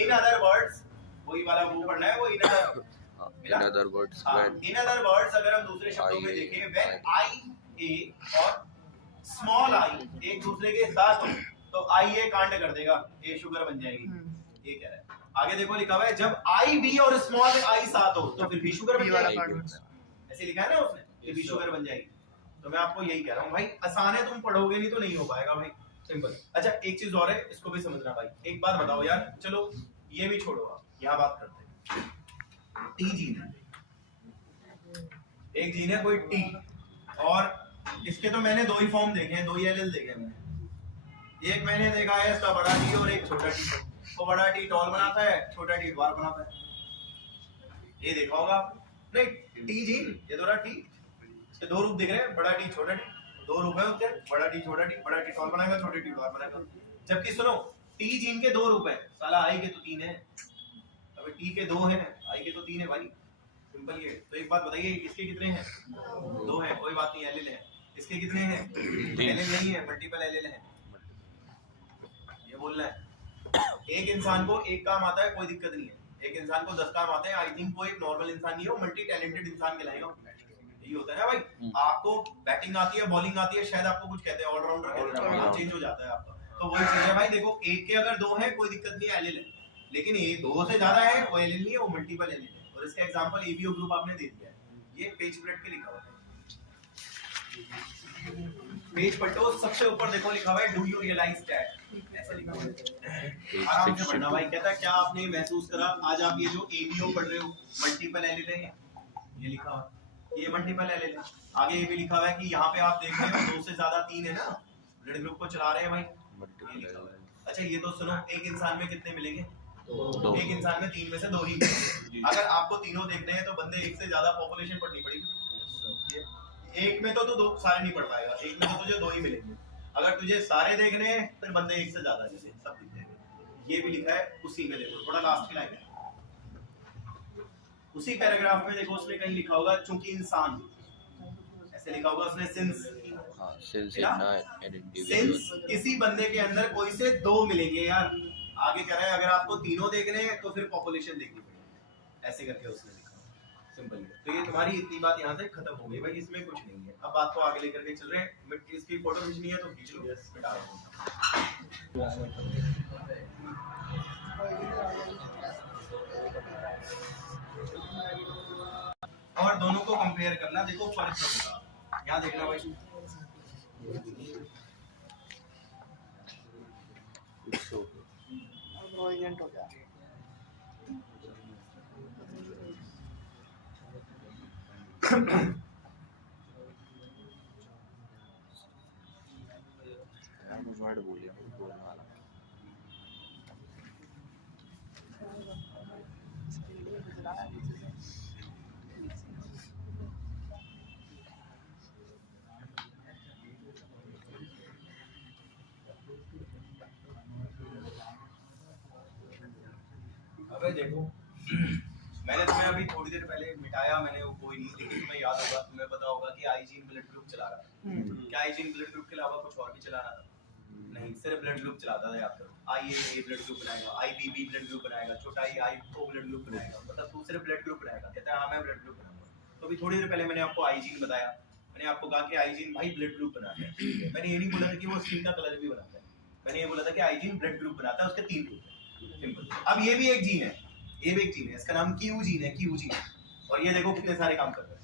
इन अदर वर्ड्स, वही वाला वो पढ़ना है, वो in other words, in other words अगर हम दूसरे शब्दों में देखें, व्हेन आई ए और स्मॉल आई एक दूसरे के साथ हो, तो आई ए कांड कर देगा, ए शुगर बन जाएगी। ये कह रहा है। आगे देखो लिखा हुआ है, जब आई बी और स्मॉल आई साथ हो, तो फिर भी शुगर बन जाएगी। ऐसे लिखा है ना उसने, कि भी शुगर बन जाएगी। तो मैं आपको यही कह रहा हूँ भाई, आसान है, तुम पढ़ोगे नहीं तो नहीं हो पाएगा भाई, सिंपल। अच्छा एक चीज और है, इसको भी समझना भाई। एक बात बताओ यार, चलो ये भी छोड़ो, आप यहाँ बात करते हैं। टी जीन है, एक जीन है कोई टी, और इसके तो मैंने दो ही फॉर्म देखे हैं, दो ही एलिल देखे हैं मैंने। एक मैंने देखा है इसका बड़ा टी और एक छोटा टी। वो बड़ा टी टॉल बनाता है, छोटा टी ड्वार्फ बनाता है। ये देखा होगा नहीं? टी जीन, ये दो टी, इसके दो रूप दिख रहे हैं, बड़ा टी छोटा टी, दो रूप है उसके, बड़ा टी छोटा टी, बड़ा टी टॉल बनाएगा, छोटे टी ड्वार्फ बनाएगा। जबकि सुनो, टी जीन के दो रूप है, साला आई के तो 3 है, अबे टी के 2 हैं, आई के तो 3 है भाई, सिंपल ये। तो एक बात बताइए, इसके कितने हैं? 2 हैं, कोई बात नहीं, एलिल है। इसके कितने हैं? एलिल नहीं है, मल्टीपल एलिल है, ये बोलना है। एक इंसान को एक काम आता है, कोई दिक्कत नहीं है, एक इंसान को 10 काम आते हैं। आई थिंक वो एक नॉर्मल इंसान नहीं है, वो मल्टी टैलेंटेड इंसान कहलाएगा। यही होता है ना भाई, आपको बैटिंग आती है, बॉलिंग आती है, शायद आपको कुछ कहते हैं ऑलराउंडर कहते हैं, चेंज हो जाता है आपका। तो वही चीज है भाई, देखो एक के अगर 2 है कोई दिक्कत नहीं है, एलिल है, लेकिन ये 2 से ज्यादा है वो एलिल नहीं है, वो मल्टीपल एलिल है। और इसका एग्जांपल एबीओ ग्रुप आपने दे दिया है, ये पेज प्लेट पे लिखा हुआ है, पेज पलटो, सबसे ऊपर देखो लिखा हुआ है डू यू रियलाइज दैट, ऐसा लिखा हुआ है। आराम से पढ़ना भाई। कहता है क्या आपने महसूस करा, आज आप ये जो एबीओ पढ़ रहे हो, मल्टीपल एलिल है, ये लिखा हुआ है, ये मल्टीपल एलिल है। आगे ये भी लिखा हुआ है कि यहाँ पे आप देख रहे हो 2 से ज्यादा 3 है ना, ब्लड ग्रुप को चला रहे हैं भाई, ये लिखा हुआ है। अच्छा ये तो सुनो, एक इंसान में कितने मिलेंगे? 2। एक इंसान में 3 में से 2 ही मिलेंगे। अगर आपको तीनों देखने हैं तो बंदे एक से ज्यादा पॉपुलेशन पढ़नी पड़ेगी। एक में तो 2 सारे नहीं पढ़ पाएगा, एक में तो तुझे 2 ही मिलेंगे। अगर तुझे सारे देखने हैं फिर बंदे एक से ज्यादा जैसे सब दिखेंगे। ये भी लिखा है उसी में, देखो थोड़ा लास्ट की लाइन है, उसी पैराग्राफ में देखो, उसने कहीं लिखा होगा चूंकि इंसान, ऐसे लिखा होगा उसने, सिंस किसी बंदे के अंदर कोई से 2 मिलेंगे यार। आगे कह रहा है अगर आपको तीनों देखने हैं तो फिर पॉपुलेशन देखनी पड़ेगी, ऐसे करके उसने लिखा, सिंपल। तो ये तुम्हारी इतनी बात यहाँ से खत्म हो गई भाई, इसमें कुछ नहीं है। अब बात को आगे लेकर के चल रहे हैं, इसकी फोटो खींचनी है तो खींच लो, मिटा दो। और दोनों को कंपेयर करना, देखो फर्क होगा, यहाँ देखना भाई। हो गया वर्ड बोलिए बोलने वाला। अबे देखो मैंने तुम्हें अभी थोड़ी देर पहले मिटाया, मैंने वो कोई नहीं, लेकिन तुम्हें याद होगा, तुम्हें पता होगा कि आईजीन ब्लड ग्रुप चला रहा था। क्या आईजीन ब्लड ग्रुप के अलावा कुछ और भी चला रहा था? नहीं, सिर्फ ब्लड ग्रुप चलाता था। याद करो, IA ब्लड ग्रुप बनाएगा, IBB ब्लड ग्रुप बनाएगा, छोटा IO ब्लड ग्रुप बनाएगा, मतलब तू सिर्फ ब्लड ग्रुप बनाएगा। कहता है हाँ मैं ब्लड ग्रुप बनाऊंगा। तो अभी थोड़ी देर पहले मैंने आपको आईजीन बताया, मैंने आपको कहा कि आईजीन भाई ब्लड ग्रुप बनाता है। मैंने ये नहीं बोला था कि वो स्किन का कलर भी बनाता है, मैंने ये बोला था कि आईजीन ब्लड ग्रुप बनाता है, उसके 3 ग्रुप है। सिंपल। अब ये भी एक जीन है, ये भी एक जीन है, इसका नाम क्यू जीन है, क्यू जीन। और ये देखो कितने सारे काम कर रहा है।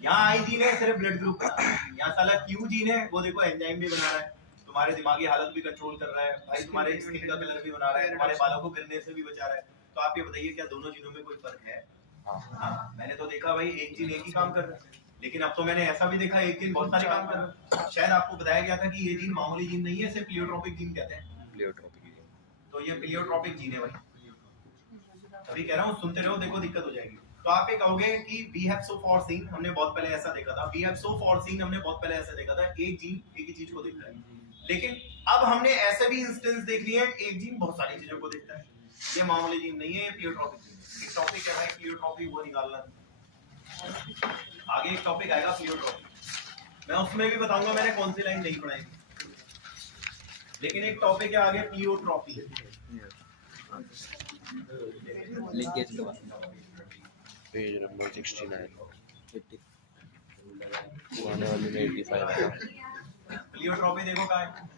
यहाँ आई जीन है सिर्फ ब्लड ग्रुप बना रहा है, यहाँ साला क्यू जीन है, वो देखो एंजाइम भी बना रहा है, तुम्हारे दिमागी हालत भी कंट्रोल कर रहा है भाई, तुम्हारे स्किन का कलर भी बना रहा है, तुम्हारे बालों को गिरने से भी बचा रहा है। तो आप ये बताइए क्या दोनों जीनों में कोई फर्क है? हाँ, मैंने तो देखा भाई एक जीन एक ही काम कर रहा है, लेकिन अब तो मैंने ऐसा भी देखा एक जीन बहुत सारे काम कर रहा है। शायद आपको बताया गया था कि ये जीन मामूली जीन नहीं है, इसे प्लियोट्रोपिक जीन कहते हैं। प्लियोट्रोपिक। तो ये प्लियोट्रोपिक जीन है भाई, अभी कह रहा हूँ सुनते रहो, देखो दिक्कत हो जाएगी। तो आप ये कहोगे कि we have so far seen, हमने बहुत पहले ऐसा देखा था, we have so far seen, हमने बहुत पहले ऐसा देखा था, एक जीन एक ही चीज को देख रहा है। लेकिन अब हमने ऐसे भी इंस्टेंस देख लिए हैं एक जीन बहुत सारी चीजों को देखता है। ये मामूली जीन नहीं है, ये प्लियोट्रोपिक जीन है। एक टॉपिक है प्लियोट्रोपिक, वो निकालना आगे एक टॉपिक आएगा प्लियोट्रोपिक, मैं उसमें भी बताऊंगा मैंने कौन सी लाइन नहीं पढ़ाई, लेकिन एक टॉपिक है आगे प्लियोट्रोपी। लिंकेज के बाद पेज नंबर 69 आने वाले में 85 प्लियोट्रोपी देखो कहाँ है,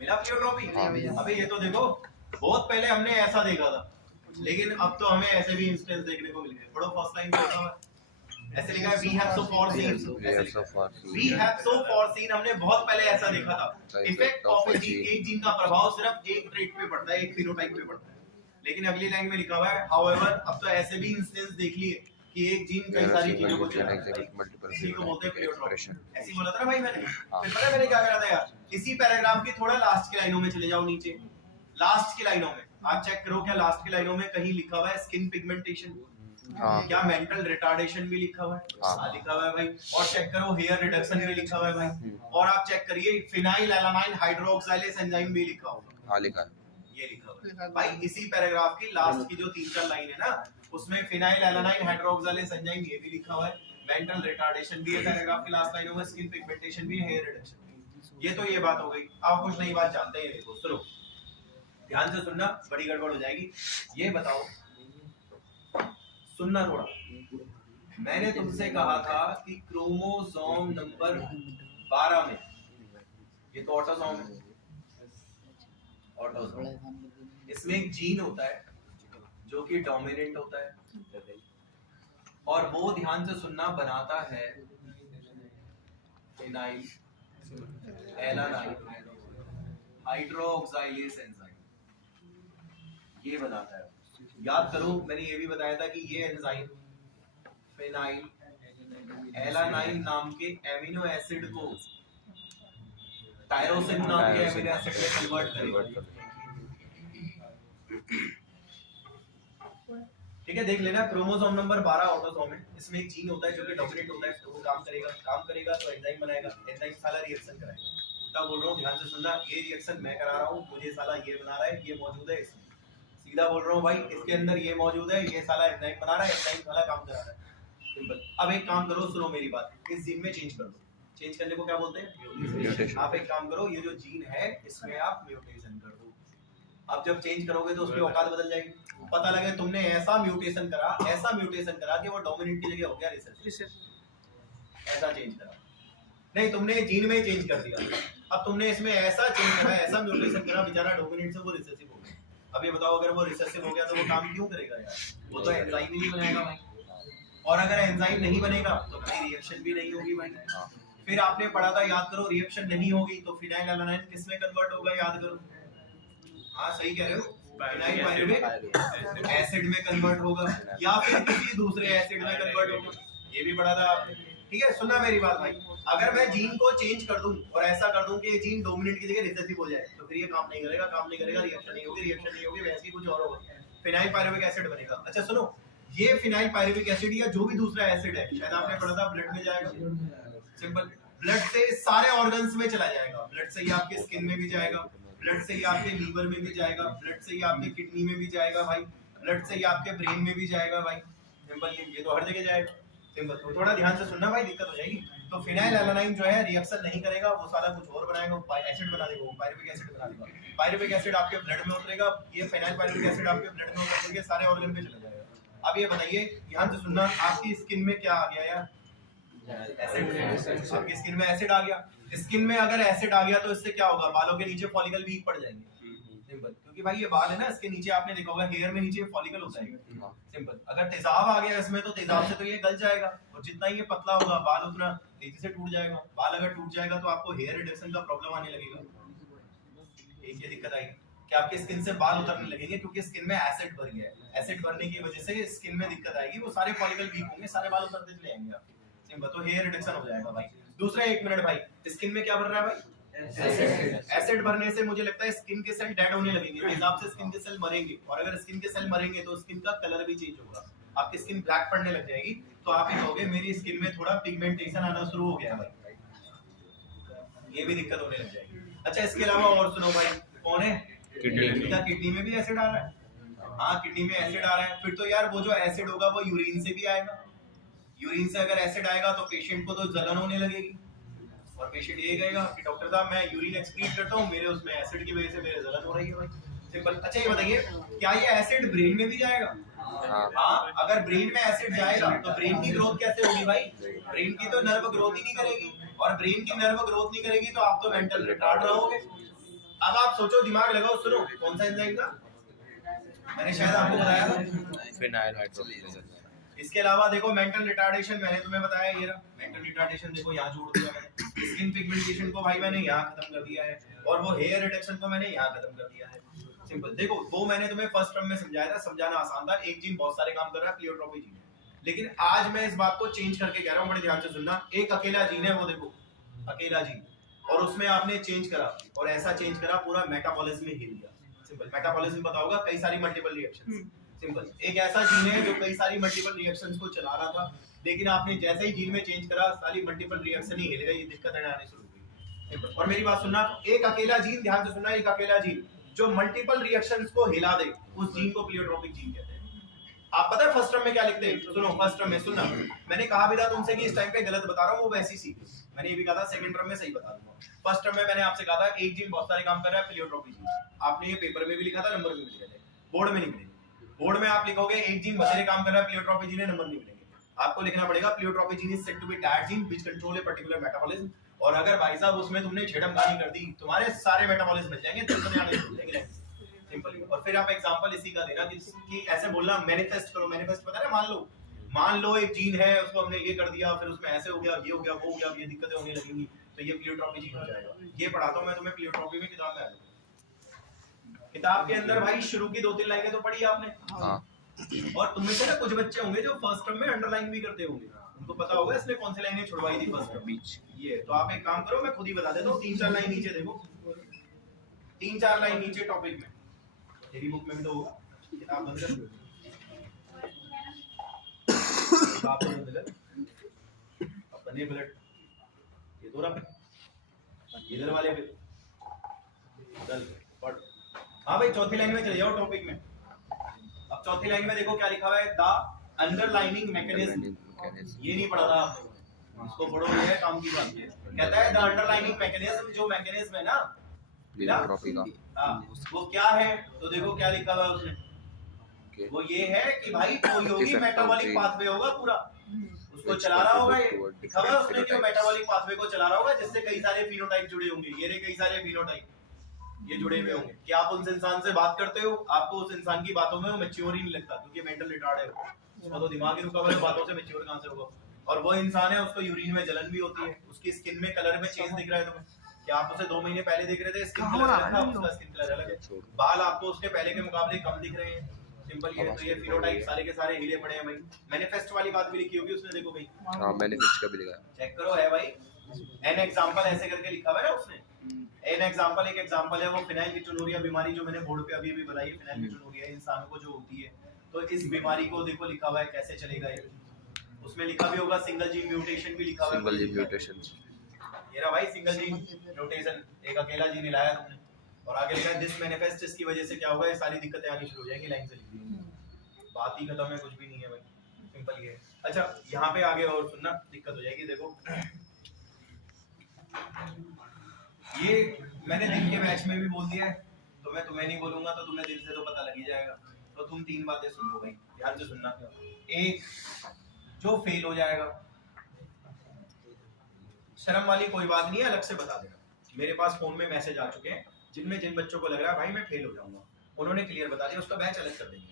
मिला प्लियोट्रोपी? हाँ। अबे ये तो देखो बहुत पहले हमने ऐसा देखा था, लेकिन अब तो हमें ऐसे भी इंस्टेंस देखने को मिल गए। पढ़ो फर्स्ट लाइन देखा हुआ ऐसे लिखा है we have so far seen, we have so far seen, हमने बहुत पहले ऐसा देखा था। इफेक्ट ऑफ ए जीन, एक जीन का प्रभाव सिर्फ एक ट्रेट पे पड़ता है, एक फिनोटाइप पे पड़ता है। लेकिन अगली लाइन में लिखा हुआ है हाउएवर, अब तो ऐसे भी इंस्टेंस देख लिए कि एक जीन कई सारी चीजों को चलाता है, इसी को बोलते हैं प्लियोट्रोपी। ऐसे बोला था ना भाई मैंने। फिर पता है मैंने क्या करा था यार, इसी पैराग्राफ की थोड़ा लास्ट की लाइनों में चले जाओ, नीचे लास्ट की लाइनों में आप चेक करो क्या लास्ट की लाइनों में कहीं लिखा हुआ है स्किन पिगमेंटेशन, क्या मेंटल रिटार्डेशन भी लिखा हुआ है? हाँ लिखा हुआ है भाई। और चेक करो हेयर रिडक्शन भी लिखा हुआ है भाई। और आप चेक करिए फिनाइल एलानाइन हाइड्रोक्साइलेज एंजाइम भी लिखा होगा। हाँ लिखा है, ये लिखा हुआ है भाई इसी पैराग्राफ की लास्ट की जो 3-4 लाइन है ना, उसमें फिनाइल एलानाइन हाइड्रोक्साइलेज एंजाइम ये भी लिखा हुआ है, मेंटल रिटार्डेशन भी है पैराग्राफ की लास्ट लाइनों में, स्किन पिगमेंटेशन भी है, हेयर रिडक्शन भी। ये तो ये बात हो गई। आप कुछ नई बात जानते हैं, देखो सुनो ध्यान से सुनना, बड़ी गड़बड़ हो जाएगी। ये बताओ, सुनना थोड़ा, मैंने तुमसे कहा था कि क्रोमोसोम नंबर 12 में, ये तो ऑटोसोम है, ऑटोसोम, इसमें एक जीन होता है जो कि डोमिनेंट होता है, और वो ध्यान से सुनना बनाता है फिनाइल एलानाइन हाइड्रोक्साइलेज एंजाइम, ये बनाता है। याद करो मैंने ये भी बताया था कि ये एंजाइम फिनाइल एलानाइन नाम के एमिनो एसिड को टायरोसिन नाम के एमिनो एसिड में कन्वर्ट करेगा। ठीक है, देख लेना क्रोमोसोम नंबर 12 ऑटोसोम है, इसमें एक जीन होता है जो कि डोमिनेट होता है, तो वो काम करेगा तो एंजाइम बनाएगा, एंजाइम साला रिएक्शन कराएगा। उल्टा बोल रहा हूँ, ध्यान से सुनना, ये रिएक्शन मैं करा रहा हूँ, मुझे साला ये बना रहा है, ये मौजूद है इसमें। सीधा बोल रहा हूँ भाई, इसके अंदर ये मौजूद है, ये साला एंजाइम बना रहा है, एंजाइम साला काम करा रहा है। सिंपल। अब एक काम करो, सुनो मेरी बात, इस जीन में चेंज कर दो। चेंज करने को क्या बोलते हैं? आप एक काम करो, ये जो जीन है इसमें आप म्यूटेशन कर दो। अब जब चेंज करोगे तो उसकी औकात बदल जाएगी। पता लगे तुमने ऐसा म्यूटेशन करा कि वो डोमिनेंट की जगह हो गया रिसेसिव, ऐसा चेंज करा। नहीं, तुमने जीन में चेंज कर दिया, अब तुमने इसमें ऐसा चेंज करा, ऐसा म्यूटेशन करा, बेचारा डोमिनेंट से वो रिसेसिव हो गया। अब ये बताओ, अगर वो रिसेसिव हो गया तो वो काम क्यों करेगा यार? वो तो एंजाइम ही नहीं बनाएगा भाई, और अगर एंजाइम नहीं बनेगा तो कोई रिएक्शन भी नहीं होगी भाई। फिर आपने पढ़ा था, याद करो, रिएक्शन नहीं होगी तो फिनाइल एलानाइन किस में कन्वर्ट होगा? याद करो, हाँ सही कह रहे हो, फिनाइल पायरुवेट एसिड में कन्वर्ट होगा, या फिर किसी दूसरे एसिड में कन्वर्ट होगा। ये भी पढ़ा था आपने, ठीक है, सुनना मेरी बात भाई। अगर मैं जीन को चेंज कर दूं और ऐसा कर दूं कि ये जीन डोमिनेंट की जगह रिसेसिव हो जाए, तो फिर ये काम नहीं करेगा, रिएक्शन नहीं होगी, वैसे ही कुछ और होगा, फिनाइल पायरुविक एसिड बनेगा। अच्छा सुनो, ये फिनाइल पायरुविक एसिड या जो भी दूसरा एसिड है, शायद आपने पढ़ा था, ब्लड में जाएगा, सिंपल, ब्लड से सारे ऑर्गन्स में चला जाएगा, ब्लड से ही आपके स्किन में भी जाएगा, ब्लड से ही आपके लीवर में भी जाएगा, ब्लड से ही आपके किडनी में भी जाएगा भाई, ब्लड से ही आपके ब्रेन में भी जाएगा भाई, सिंपल, ये तो हर जगह जाएगा, सिंपल। तो थोड़ा ध्यान से सुनना भाई, दिक्कत हो जाएगी। तो फिनाइल एलानाइन जो है रिएक्शन नहीं करेगा, वो सारा कुछ और बनाएगा, एसिड बना देगा, पायरुविक एसिड बना देगा, पायरुविक एसिड आपके ब्लड में उतरेगा, ये फिनाइल पायरुविक एसिड आपके ब्लड में उतर के सारे ऑर्गन पे चला जाएगा। अब ये बताइए, ध्यान से सुनना, आपकी स्किन में क्या आ गया यार, एसिड, आपकी स्किन में एसिड आ गया। स्किन में अगर एसिड आ गया तो इससे क्या होगा, बालों के नीचे फॉलिकल वीक पड़ जाएंगे, सिंपल, क्योंकि भाई ये बाल है ना, इसके नीचे आपने देखा होगा हेयर में नीचे फॉलिकल होता है, सिंपल। अगर तेजाब आ गया इसमें तो तेजाब से तो ये गल जाएगा, और जितना ये पतला होगा बाल उतना तेजी से टूट जाएगा, बाल अगर टूट जाएगा तो आपको हेयर रिडक्शन का प्रॉब्लम आने लगेगा, एक ये दिक्कत आएगी कि आपके स्किन से बाल उतरने लगेंगे, क्योंकि स्किन में एसिड भर गया है, एसिड भरने की वजह से स्किन में दिक्कत आएगी, वो सारे फॉलिकल वीक होंगे, सारे बाल उतरते चले जाएंगे आपके, सिंपल, तो हेयर रिडक्शन हो जाएगा भाई। दूसरा, 1 मिनट भाई, स्किन में क्या भर रहा है भाई, एसिड भरने से मुझे लगता है स्किन के सेल डेड होने लगेंगे, तेजाब से स्किन के सेल मरेंगे, और अगर स्किन के सेल मरेंगे तो स्किन का कलर भी चेंज होगा, आपकी स्किन ब्लैक पड़ने लग जाएगी, तो आप ये कहोगे मेरी स्किन में थोड़ा पिगमेंटेशन आना शुरू हो गया है भाई, ये भी दिक्कत होने लग जाएगी। अच्छा, इसके अलावा और सुनो भाई, कौन है, किडनी में भी एसिड आ रहा है, हाँ किडनी में एसिड आ रहा है, फिर तो यार वो जो एसिड होगा वो यूरिन से भी आएगा, यूरिन से अगर एसिड आएगा तो पेशेंट को तो जलन होने लगेगी, और पेशेंट ये कहेगा कि डॉक्टर साहब मैं यूरिन एक्सक्रीट करता हूँ, मेरे उसमें एसिड की वजह से मेरे जलन हो रही है भाई, सिंपल। अच्छा ये बताइए, क्या ये एसिड ब्रेन में भी जाएगा, हाँ, अगर ब्रेन में एसिड जाएगा तो ब्रेन की ग्रोथ कैसे होगी भाई, ब्रेन की तो नर्व ग्रोथ ही नहीं करेगी, और ब्रेन की नर्व ग्रोथ नहीं करेगी तो आप तो मेंटल रिटार्ड रहोगे। अब आप सोचो, दिमाग लगाओ, सुनो, कौन सा एंजाइम था, मैंने शायद आपको बताया था, फिनाइल हाइड्रोक्लोराइड। इसके अलावा देखो मेंटल रिटार्डेशन, मैंने तुम्हें बताया, ये रहा मेंटल रिटार्डेशन, देखो यहाँ जोड़ दिया मैंने, स्किन पिगमेंटेशन को भाई मैंने यहाँ खत्म कर दिया है, और वो हेयर रिडक्शन को मैंने यहाँ खत्म कर दिया है, सिंपल। देखो वो मैंने तुम्हें फर्स्ट टर्म में समझाया था, समझाना आसान था, एक जीन बहुत सारे काम कर रहा है, प्लियोट्रोपी जीन, लेकिन आज मैं इस बात को चेंज करके कह रहा हूँ, बड़े ध्यान से सुनना, एक अकेला जीन है वो, देखो अकेला जीन, और उसमें आपने चेंज करा, और ऐसा चेंज करा पूरा मेटाबॉलिज्म में हिल गया, सिंपल। मेटाबॉलिज्म पता होगा, कई सारी मल्टीपल रिएक्शंस, सिंपल। एक ऐसा जीन है जो कई सारी मल्टीपल रिएक्शंस को चला रहा था, लेकिन आपने जैसे ही जीन में चेंज करा, सारी मल्टीपल रिएक्शन ही हिल गई, दिक्कतें आने शुरू हुई। और मेरी बात सुनना, एक अकेला जीन, ध्यान से सुनना, एक अकेला जीन जो मल्टीपल रिएक्शंस को हिला दे, उस जीन को प्लियोट्रोपिक जीन कहते हैं। आप पता है फर्स्ट टर्म में क्या लिखते हैं, सुनो, फर्स्ट टर्म में सुनना, मैंने कहा भी था तुमसे कि इस टाइम पे गलत बता रहा हूँ, वो वैसी सी, मैंने ये भी कहा था सेकंड टर्म में सही बता दूंगा। फर्स्ट टर्म में मैंने आपसे कहा था एक जीन बहुत सारे काम कर रहा है, प्लियोट्रोपिक जीन, आपने ये पेपर में भी लिखा था, नंबर में भी लिखा था, बोर्ड में नहीं मिलेगा, बोर्ड में आप लिखोगे एक जीन बतेरे काम कर रहा है, प्लियोट्रोपी जीन है, नंबर नहीं मिलेंगे, आपको लिखना पड़ेगा pleiotropy gene is said to be tired gene which control a particular metabolism, और अगर भाई साहब उसमें तुमने छेड़खानी कर दी, तुम्हारे सारे मेटाबॉलिज्म मिल जाएंगे, तुम आने शुरू हो जाएंगे, सिंपल। और फिर आप एग्जांपल इसी का देना कि ऐसे बोलना, मैनिफेस्ट करो, मैनिफेस्ट पता है, मान लो एक जीन है, उसको हमने ये कर दिया, फिर उसमें ऐसे हो गया, ये हो गया, वो हो गया, ये दिक्कतें होने लगेंगी, तो ये प्लियोट्रोपी जीन हो जाएगा। ये पढ़ाता हूं मैं तुम्हें प्लियोट्रोपी में, किताब में आ जाओ, किताब के अंदर भाई शुरू की 2-3 लाइनें तो पढ़ी आपने, हाँ। और तुम में से ना कुछ बच्चे होंगे जो फर्स्ट टर्म में अंडरलाइन भी करते होंगे, उनको पता होगा इसने कौन सी लाइनें छुड़वाई थी फर्स्ट टर्म बीच, ये तो आप एक काम करो, मैं खुद ही बता देता हूँ, 3-4 लाइन नीचे देखो, 3-4 लाइन नीचे टॉपिक में, तेरी बुक में भी तो होगा, किताब बंद कर, किताब बंद कर, अपने ब्लड ये तो रख, इधर वाले पे चल पढ़, हाँ भाई चौथी लाइन में चले जाओ टॉपिक में। अब चौथी लाइन में देखो क्या लिखा हुआ है, द अंडरलाइनिंग मैकेनिज्म, ये नहीं पढ़ा था आपने, इसको पढ़ो, ये है काम की बात। है कहता है द अंडरलाइनिंग मैकेनिज्म, जो मैकेनिज्म है ना प्लियोट्रोपी का, वो क्या है, तो देखो क्या लिखा हुआ है उसने, वो ये है कि भाई कोई होगी मेटाबॉलिक पाथवे होगा पूरा, उसको चला रहा होगा, ये लिखा हुआ है उसने कि मेटाबॉलिक पाथवे को चला रहा होगा, जिससे कई सारे फिनोटाइप जुड़े होंगे, ये रे कई सारे फिनोटाइप ये जुड़े हुए होंगे कि आप उस इंसान से बात करते हो, आपको उस इंसान की बातों में वो मैच्योर ही नहीं लगता, क्योंकि मेंटल रिटार्ड है, उसका तो दिमाग ही रुका हुआ है, बातों से मैच्योर कहां से होगा। और वो इंसान है, उसको यूरिन में जलन भी होती है, उसकी स्किन में कलर में चेंज दिख रहा है तुम्हें, कि आप उसे 2 महीने पहले देख रहे थे स्किन कलर अलग था, उसका स्किन कलर अलग है, बाल आपको उसके पहले के मुकाबले कम दिख रहे हैं, सिंपल ये। तो ये फिनोटाइप सारे के सारे हिले पड़े हैं भाई। मैनिफेस्ट वाली बात भी लिखी होगी उसने, देखो भाई। हाँ मैंने फिक्स का भी लिखा है। चेक करो, है भाई। एन एग्जांपल ऐसे करके लिखा हुआ है ना उसने। एन एग्जांपल, एक एग्जांपल है वो फिनाइलकीटोनुरिया बीमारी जो मैंने बोर्ड पे अभी बताई है। फिनाइलकीटोनुरिया इंसानों को जो होती है, तो इस बीमारी को देखो लिखा हुआ है कैसे चलेगा ये। उसमें लिखा भी होगा सिंगल जीन म्यूटेशन भी लिखा हुआ है। सिंगल जीन म्यूटेशन, ये रहा भाई सिंगल जीन म्यूटेशन, एक अकेला जीन हिलाया तुमने। और आगे लिखा है दिस मैनिफेस्ट, इसकी वजह से क्या होगा, ये सारी दिक्कतें आनी शुरू हो जाएंगी। लाइन से लिखी बात ही खत्म है, कुछ भी नहीं है भाई, सिंपल ये। अच्छा यहाँ पे आगे और सुनना, दिक्कत हो जाएगी। देखो ये मैंने दिन के मैच में भी बोल दिया है, तो मैं तुम्हें नहीं बोलूंगा, तो तुम्हें दिल से तो पता लग ही जाएगा। तो तुम तीन बातें सुन लो भाई, ध्यान से सुनना। एक, जो फेल हो जाएगा, शर्म वाली कोई बात नहीं है, अलग से बता देना। मेरे पास फोन में मैसेज आ चुके हैं जिनमें जिन बच्चों को लग रहा है भाई मैं फेल हो जाऊंगा, उन्होंने क्लियर बता दिया, उसका बैच अलग कर देंगे।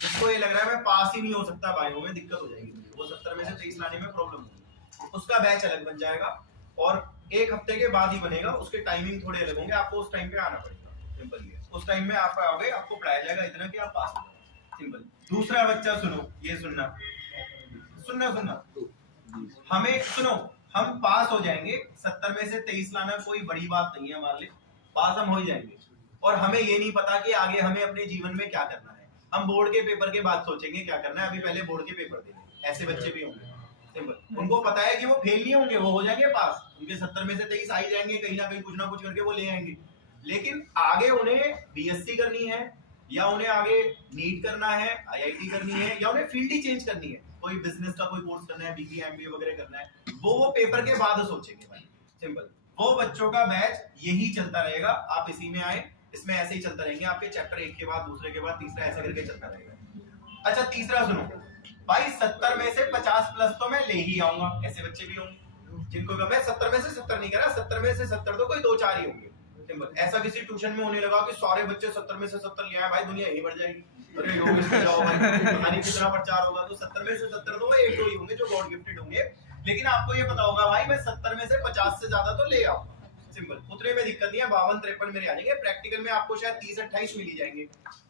जिसको ये लग रहा है मैं पास ही नहीं हो सकता, बायो में दिक्कत हो जाएगी, वो 70 में से 23 लाने में प्रॉब्लम होगी, उसका बैच अलग बन जाएगा। और एक हफ्ते के बाद ही बनेगा, उसके टाइमिंग थोड़े अलग होंगे, आपको उस टाइम पे आना पड़ेगा। सिंपल ये, उस टाइम में आप आओगे, आपको पढ़ाया जाएगा इतना कि आप पास हो जाओ। सिंपल। दूसरा बच्चा सुनो, ये सुनना सुनना सुनना, हमें सुनो, हम पास हो जाएंगे। 70 में से 23 लाना कोई बड़ी बात नहीं है हमारे लिए, पास हम हो ही जाएंगे। और हमें ये नहीं पता कि आगे हमें अपने जीवन में क्या करना है। हम बोर्ड के पेपर के बाद सोचेंगे क्या करना है, अभी पहले बोर्ड के पेपर देंगे। ऐसे बच्चे भी होंगे, सिंपल। उनको पता है कि वो फेल नहीं होंगे, वो हो जाएंगे पास, उनके 70 में से 23 आ ही जाएंगे, कहीं ना कुछ करके वो ले आएंगे। लेकिन आगे उन्हें बीएससी करनी है, या उन्हें आगे नीट करना है, आईआईटी करनी है, या उन्हें फील्ड ही चेंज करनी है, कोई बिजनेस का कोई कोर्स करना है, बीबीए एमबीए वगैरह करना है, वो पेपर के बाद सोचेंगे भाई। सिंपल। वो बच्चों का बैच यही चलता रहेगा, आप इसी में आए, इसमें ऐसे ही चलता रहेंगे आपके चैप्टर, एक के बाद दूसरे के बाद तीसरा, ऐसे करके चलता रहेगा। अच्छा तीसरा सुनो भाई, 70 में से 50 प्लस तो मैं ले ही आऊंगा। ऐसे बच्चे भी होंगे जिनको मैं 70 में से 70 नहीं कह रहा, 70 में से 70 तो कोई 2-4 ही होंगे। सिंपल। ऐसा किसी ट्यूशन में होने लगा कि सारे बच्चे 70 में से 70 ले आए, भाई दुनिया यही बढ़ जाएगी। अरे योग इसमें जाओ भाई, पता नहीं कितना प्रचार होगा। तो 70 में से 70 तो वो 1-2 ही होंगे जो गॉड गिफ्टेड होंगे। लेकिन आपको ये पता होगा भाई मैं 70 में से 50 से ज्यादा तो ले आऊंगा। सिंपल। उतने में दिक्कत नहीं है, 52-53 मेरे आ जाएंगे। प्रैक्टिकल में आपको शायद 30-28 मिल ही जाएंगे,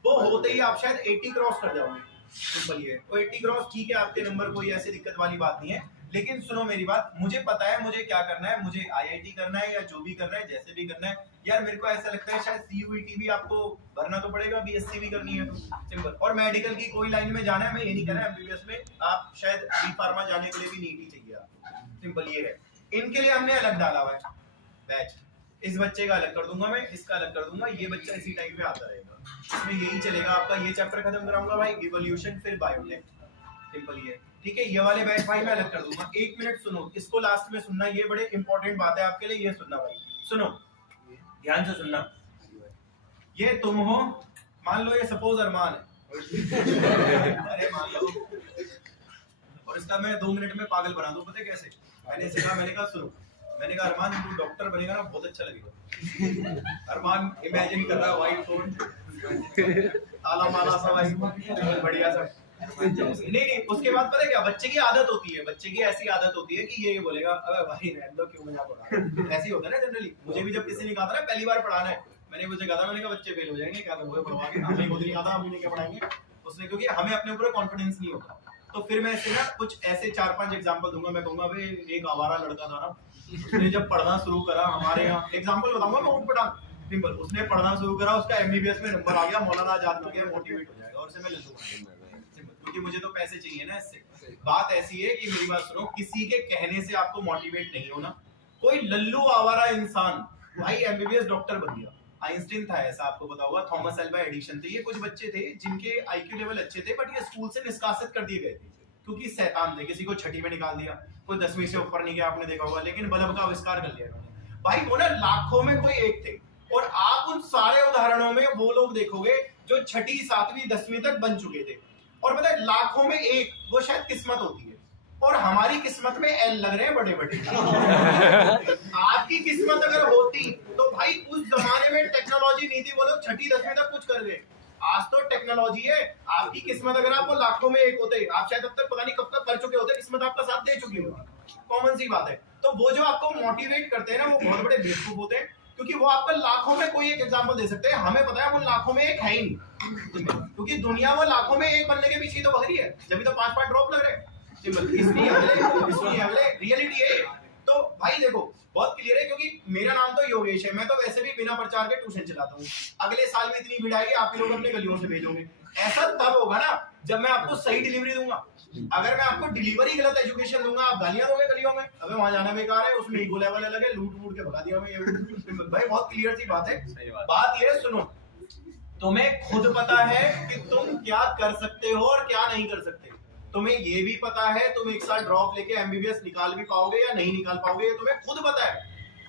वो होते ही आप शायद 80 क्रॉस कर जाओगे। सिंपल ये। तो 80 क्रॉस ठीक है, आपके नंबर, कोई ऐसी दिक्कत वाली बात नहीं है। लेकिन सुनो मेरी बात, मुझे पता है मुझे क्या करना है, मुझे आईआईटी करना है या जो भी करना है, जैसे भी करना है। यार मेरे को ऐसा लगता है शायद सीयूईटी भी आपको भरना तो पड़ेगा, बीएससी भी करनी है तो। सिंपल। और मेडिकल की कोई लाइन में जाना है, मैं ये नहीं कह रहा एमबीबीएस में, आप शायद बी फार्मा जाने के लिए भी नीट ही चाहिए आपको। सिंपल ये है। इनके लिए हमने अलग डाला हुआ है बैच। इस बच्चे का अलग कर दूंगा मैं, इसका अलग कर दूंगा, ये बच्चा इसी टाइम पे आता रहेगा। इसमें यही चलेगा आपका। ये चैप्टर खत्म कराऊंगा भाई, इवोल्यूशन, फिर बायोटेक। सिंपल ये। ठीक है, ये वाले बैच भाई मैं अलग कर दूंगा। 1 मिनट सुनो, इसको लास्ट में सुनना, ये बड़े इंपॉर्टेंट बात है आपके लिए, ये सुनना भाई। सुनो ध्यान से सुनना। ये तुम हो, मान लो ये सपोज अरमान है। अरे मान लो, और इसका मैं 2 मिनट में पागल बना दूं, पता है कैसे? मैंने इसे कहा, मैंने कहा सुनो, मैंने कहा अरमान तू डॉक्टर बनेगा ना, बहुत अच्छा लगेगा। अरमान इमेजिन कर रहा है व्हाइट कोट, ताला माला सा भाई, बढ़िया सा। नहीं, उसके बाद पता है क्या, बच्चे की आदत होती है, बच्चे की ऐसी आदत होती है कि ये बोलेगा अबे भाई रहने दो, क्यों मजाक उड़ा रहे हो। ऐसे ही होता है ना जनरली। मुझे भी जब किसी ने कहा था ना पहली बार पढ़ाना है, मैंने मुझे कहा था, मैंने कहा बच्चे फेल हो जाएंगे, क्या करोगे पढ़वा के, हमें खुद नहीं आता, हम नहीं क्या पढ़ाएंगे उसने, क्योंकि हमें अपने ऊपर कॉन्फिडेंस नहीं होता। तो फिर मैं इससे ना कुछ ऐसे 4-5 एग्जांपल दूंगा। मैं कहूंगा भाई एक आवारा लड़का था ना, उसने जब पढ़ना शुरू करा, हमारे यहाँ एग्जांपल बताऊंगा मैं, ऊट पटांग। सिंपल। उसने पढ़ना शुरू करा, उसका एमबीबीएस में नंबर आ गया, मौलाना आजाद हो गया, मोटिवेट हो जाएगा, और से मैं लल्लू बन गया। क्योंकि मुझे तो पैसे चाहिए ना इससे। बात ऐसी है कि मेरी बात सुनो, किसी के कहने से आपको मोटिवेट नहीं होना। कोई लल्लू आवारा इंसान भाई एमबीबीएस डॉक्टर बन गया। आइंस्टीन था ऐसा, आपको पता होगा। थॉमस अल्वा एडिशन थे, ये कुछ बच्चे थे जिनके आईक्यू लेवल अच्छे थे, बट ये स्कूल से निष्कासित कर दिए गए थे क्योंकि शैतान थे। किसी को 6वीं में निकाल दिया, कोई 10वीं से ऊपर नहीं गया, आपने देखा होगा। लेकिन बल्ब का आविष्कार कर लिया इन्होंने। भाई वो ना लाखों में कोई एक थे, और आप उन सारे उदाहरणों में वो लोग देखोगे जो 6वीं 7वीं 10वीं तक बन चुके थे। और पता है लाखों में एक, वो शायद किस्मत होती है, और हमारी किस्मत में एल लग रहे हैं बड़े बड़े। आपकी किस्मत अगर होती तो भाई उस जमाने में टेक्नोलॉजी नहीं थी, वो लोग 6वीं 10वीं तक कुछ कर गए। आज तो टेक्नोलॉजी है। आपकी किस्मत अगर आप वो लाखों में एक होते, आप शायद अब तक पता नहीं कब तक कर चुके होते, किस्मत आपका साथ दे चुकी होगी। कॉमन सी बात है। तो वो जो आपको मोटिवेट करते हैं ना, वो बहुत बड़े बेवकूफ होते हैं, क्योंकि वो आपका लाखों में कोई एक एग्जांपल दे सकते हैं। हमें पता है वो लाखों में एक है ही नहीं, क्योंकि दुनिया वो लाखों में एक बनने के पीछे तो भग रही है, जब भी तो 5-5 ड्रॉप लग रहे हैं। इसलिए अगले रियलिटी है। तो भाई देखो बहुत क्लियर है, क्योंकि मेरा नाम तो योगेश है, मैं तो वैसे भी बिना प्रचार के ट्यूशन चलाता हूँ। अगले साल में इतनी भीड़ आएगी, आप लोग अपने गलियों से भेजोगे। ऐसा तब होगा ना जब मैं आपको सही डिलीवरी दूंगा। अगर मैं आपको डिलीवरी गलत एजुकेशन दूंगा, आप गालियां दोगे गलियों में, अबे वहां जाना बेकार है, उसमें ईगो लेवल अलग है, लूट वूट के भगा दिया मैं। भाई बहुत क्लियर सी बात है। बात ये सुनो, तुम्हें खुद पता है कि तुम क्या कर सकते हो और क्या नहीं कर सकते। तुम्हें ये भी पता है तुम एक साल ड्रॉप लेके एमबीबीएस निकाल भी पाओगे या नहीं निकाल पाओगे, तुम्हें खुद पता है।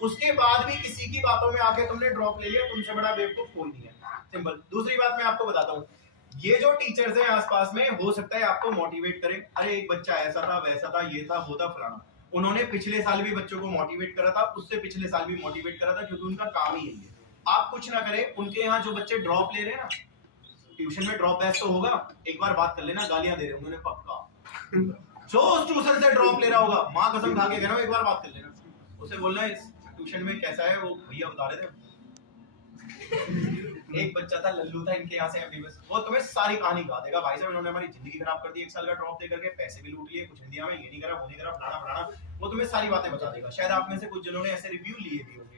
उसके बाद भी किसी की बातों में आके तुमने ड्रॉप ले लिया, तुमसे बड़ा बेवकूफ कोई नहीं है। सिंपल। दूसरी बात मैं आपको बताता हूँ, ये जो टीचर्स हैं आसपास में, हो सकता है आपको मोटिवेट करें, अरे एक बच्चा ऐसा था, वैसा था, ये था, वो था, फलाना। उन्होंने पिछले साल भी बच्चों को मोटिवेट करा था, उससे पिछले साल भी मोटिवेट करा था, क्योंकि उनका काम ही यही है। आप कुछ ना करें, उनके यहाँ जो बच्चे ड्रॉप ले रहे हैं ना, ट्यूशन में ड्रॉप बैच तो होगा, एक बार बात कर लेना, गालियां दे रहे होंगे पक्का। जो उस ट्यूशन से ड्रॉप ले रहा होगा, माँ कसम खा के कह रहा हूं, एक बार बात कर लेना, उसे बोलना है इस ट्यूशन में कैसा है, वो भैया बता रहे थे। एक बच्चा था, लल्लू था, इनके यहाँ से एमबीबीएस, वो तुम्हें सारी कहानी गा देगा, भाई साहब इन्होंने हमारी जिंदगी खराब कर दी, एक साल का ड्रॉप दे करके, पैसे भी लूट लिए, कुछ हिंदी में ये नहीं करा, वो नहीं करा, फलाना फलाना, वो तुम्हें सारी बातें बता देगा। शायद आप में से कुछ जिन्होंने ऐसे रिव्यू लिए भी होंगे।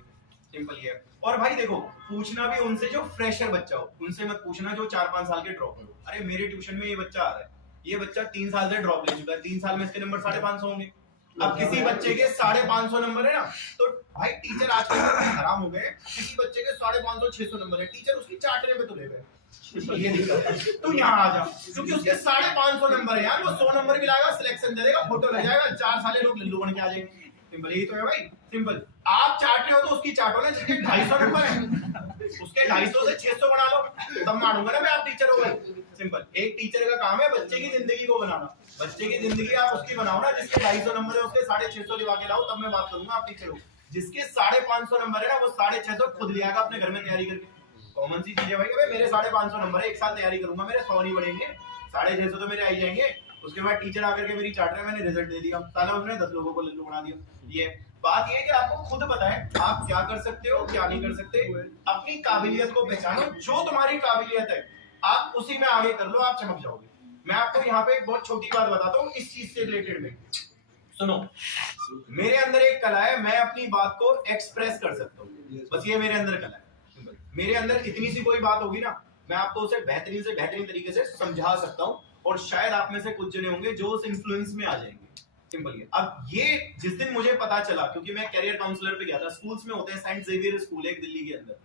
सिंपल ये है। और भाई देखो, पूछना भी उनसे जो फ्रेशर बच्चा हो, उनसे मत पूछना जो 4-5 साल के ड्रॉप हो। अरे मेरे ट्यूशन में ये बच्चा आ रहा है, ये बच्चा 3 साल से ड्रॉप ले चुका है, 3 साल में इसके नंबर 550 होंगे। अब किसी बच्चे के 550 नंबर है ना, तो भाई टीचर आजकल हराम हो गए, किसी बच्चे के 550-600 नंबर है, टीचर उसकी चाटने पे तुले गए। ये दिक्कत है, तू यहाँ आ जा, क्योंकि उसके 550 नंबर है यार, वो 100 नंबर भी लाएगा, सिलेक्शन दे देगा, फोटो लग जाएगा, 4 साल लोग लल्लू बन के आ जाएंगे। सिंपल यही तो है भाई। सिंपल। आप चाट रहे हो तो उसकी चाटो ना, जिसके 250 नंबर है, उसके 250 से 600 बना लो, तब मानूंगा ना मैं आप टीचर हो गए। सिंपल। एक टीचर का काम है बच्चे की जिंदगी को बनाना। बच्चे की जिंदगी आप उसकी बनाओ ना, जिसके 250 नंबर है उसके 650 दिवा के लाओ, तब मैं बात करूंगा आप टीचर हो। जिसके 550 नंबर है ना, वो 650 खुद ले आएगा अपने घर में तैयारी करके। कॉमन सी चीज है भाई, मेरे 550 नंबर है, एक साल तैयारी करूंगा, मेरे 100 नहीं बढ़ेंगे, 650 तो मेरे आ ही जाएंगे। उसके बाद टीचर आकर के मेरी चाट रहे, मैंने रिजल्ट दे दिया, साला उसने 10 लोगों को लल्लू बना दिया। ये बात ये है कि आपको खुद पता है आप क्या कर सकते हो, क्या नहीं कर सकते। अपनी काबिलियत को पहचानो, जो तुम्हारी काबिलियत है आप उसी में आगे कर लो, आप चमक जाओगे। मैं आपको यहाँ पे एक बहुत छोटी बात बताता हूँ इस चीज से रिलेटेड में। सुनो, मेरे अंदर एक कला है, मैं अपनी बात को एक्सप्रेस कर सकता हूँ, बस ये मेरे अंदर कला है। मेरे अंदर इतनी सी कोई बात होगी ना, मैं आपको उसे बेहतरीन से बेहतरीन तरीके से समझा सकता हूँ, और शायद आप में से कुछ जने होंगे जो उस इन्फ्लुएंस में आ जाएंगे। सिंपल है। अब ये जिस दिन मुझे पता चला, क्योंकि मैं कैरियर काउंसलर पे गया था, स्कूल्स में होते हैं, सेंट जेवियर स्कूल है दिल्ली के अंदर,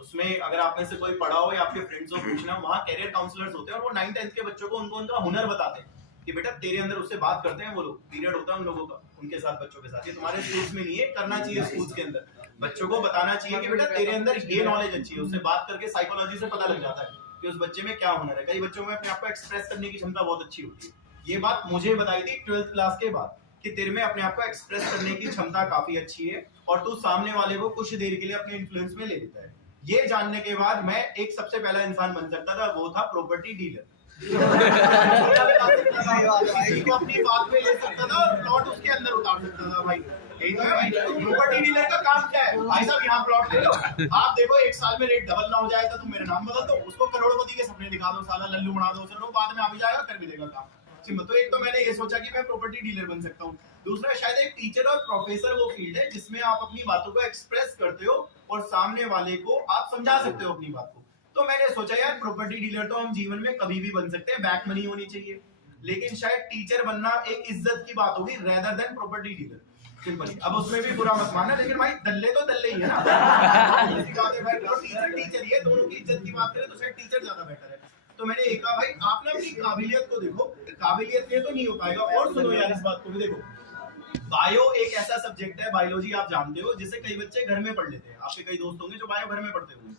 उसमें अगर आप में से कोई पढ़ा हो या आपके फ्रेंड्स हो पूछना, वहाँ कैरियर काउंसलर्स होते हैं, और वो 9th-10th के बच्चों को उनका हुनर बताते हैं कि बेटा तेरे अंदर, उससे बात करते हैं वो लोग, पीरियड होता है उन लोगों का उनके साथ, बच्चों के साथ। ये तुम्हारे स्कूल्स में नहीं है, करना चाहिए स्कूल्स के अंदर, बच्चों को बताना चाहिए कि बेटा तेरे अंदर ये नॉलेज अच्छी है। उससे बात करके साइकोलॉजी से पता लग जाता है कि उस बच्चे में क्या हुनर है। कई बच्चों में अपने आप को एक्सप्रेस करने की क्षमता बहुत अच्छी होती है। ये बात मुझे बताई थी 12th क्लास के बाद कि तेरे में अपने आप को एक्सप्रेस करने की क्षमता काफी अच्छी है, और तू सामने वाले को कुछ देर के लिए अपने इन्फ्लुएंस में ले लेता है। ये जानने के बाद मैं एक सबसे पहला इंसान बन सकता था, वो था प्रॉपर्टी डीलर। किसी को अपनी बात में ले सकता था और प्लॉट उसके अंदर उतार सकता था। भाई यही तो है भाई, प्रॉपर्टी डीलर का काम क्या है? भाई साहब यहाँ प्लॉट ले लो, आप देखो एक साल में रेट डबल ना हो जाए तो तुम मेरा नाम बदल दो, उसको करोड़पति के सपने दिखा दो, साला लल्लू बना दो, चलो बाद में आ भी जाएगा, कर भी देगा काम। तो एक तो मैंने ये सोचा कि मैं प्रॉपर्टी डीलर बन सकता हूँ। दूसरा, शायद एक टीचर और प्रोफेसर वो फील्ड है जिसमें आप अपनी बातों को एक्सप्रेस करते हो और सामने वाले को आप समझा सकते हो अपनी बात को। तो मैंने सोचा यार प्रॉपर्टी डीलर तो हम जीवन में कभी भी बन सकते हैं, बैक मनी होनी चाहिए, लेकिन शायद टीचर बनना एक इज्जत की बात होगी rather than property dealer. Simple. अब उसमें भी बुरा मत मानना, लेकिन भाई दल्ले तो दल्ले ही है ना। टीचर टीचर ही है, दोनों की इज्जत की बात करें तो शायद टीचर ज्यादा बेटर है। तो मैंने एक कहा भाई आप ना अपनी काबिलियत को देखो, काबिलियत में तो नहीं हो पाएगा। और सुनो यार इस बात को भी देखो, बायो एक ऐसा सब्जेक्ट है, बायोलॉजी आप जानते हो, जिसे कई बच्चे घर में पढ़ लेते हैं। आपके कई दोस्त होंगे जो बायो घर में पढ़ते होंगे,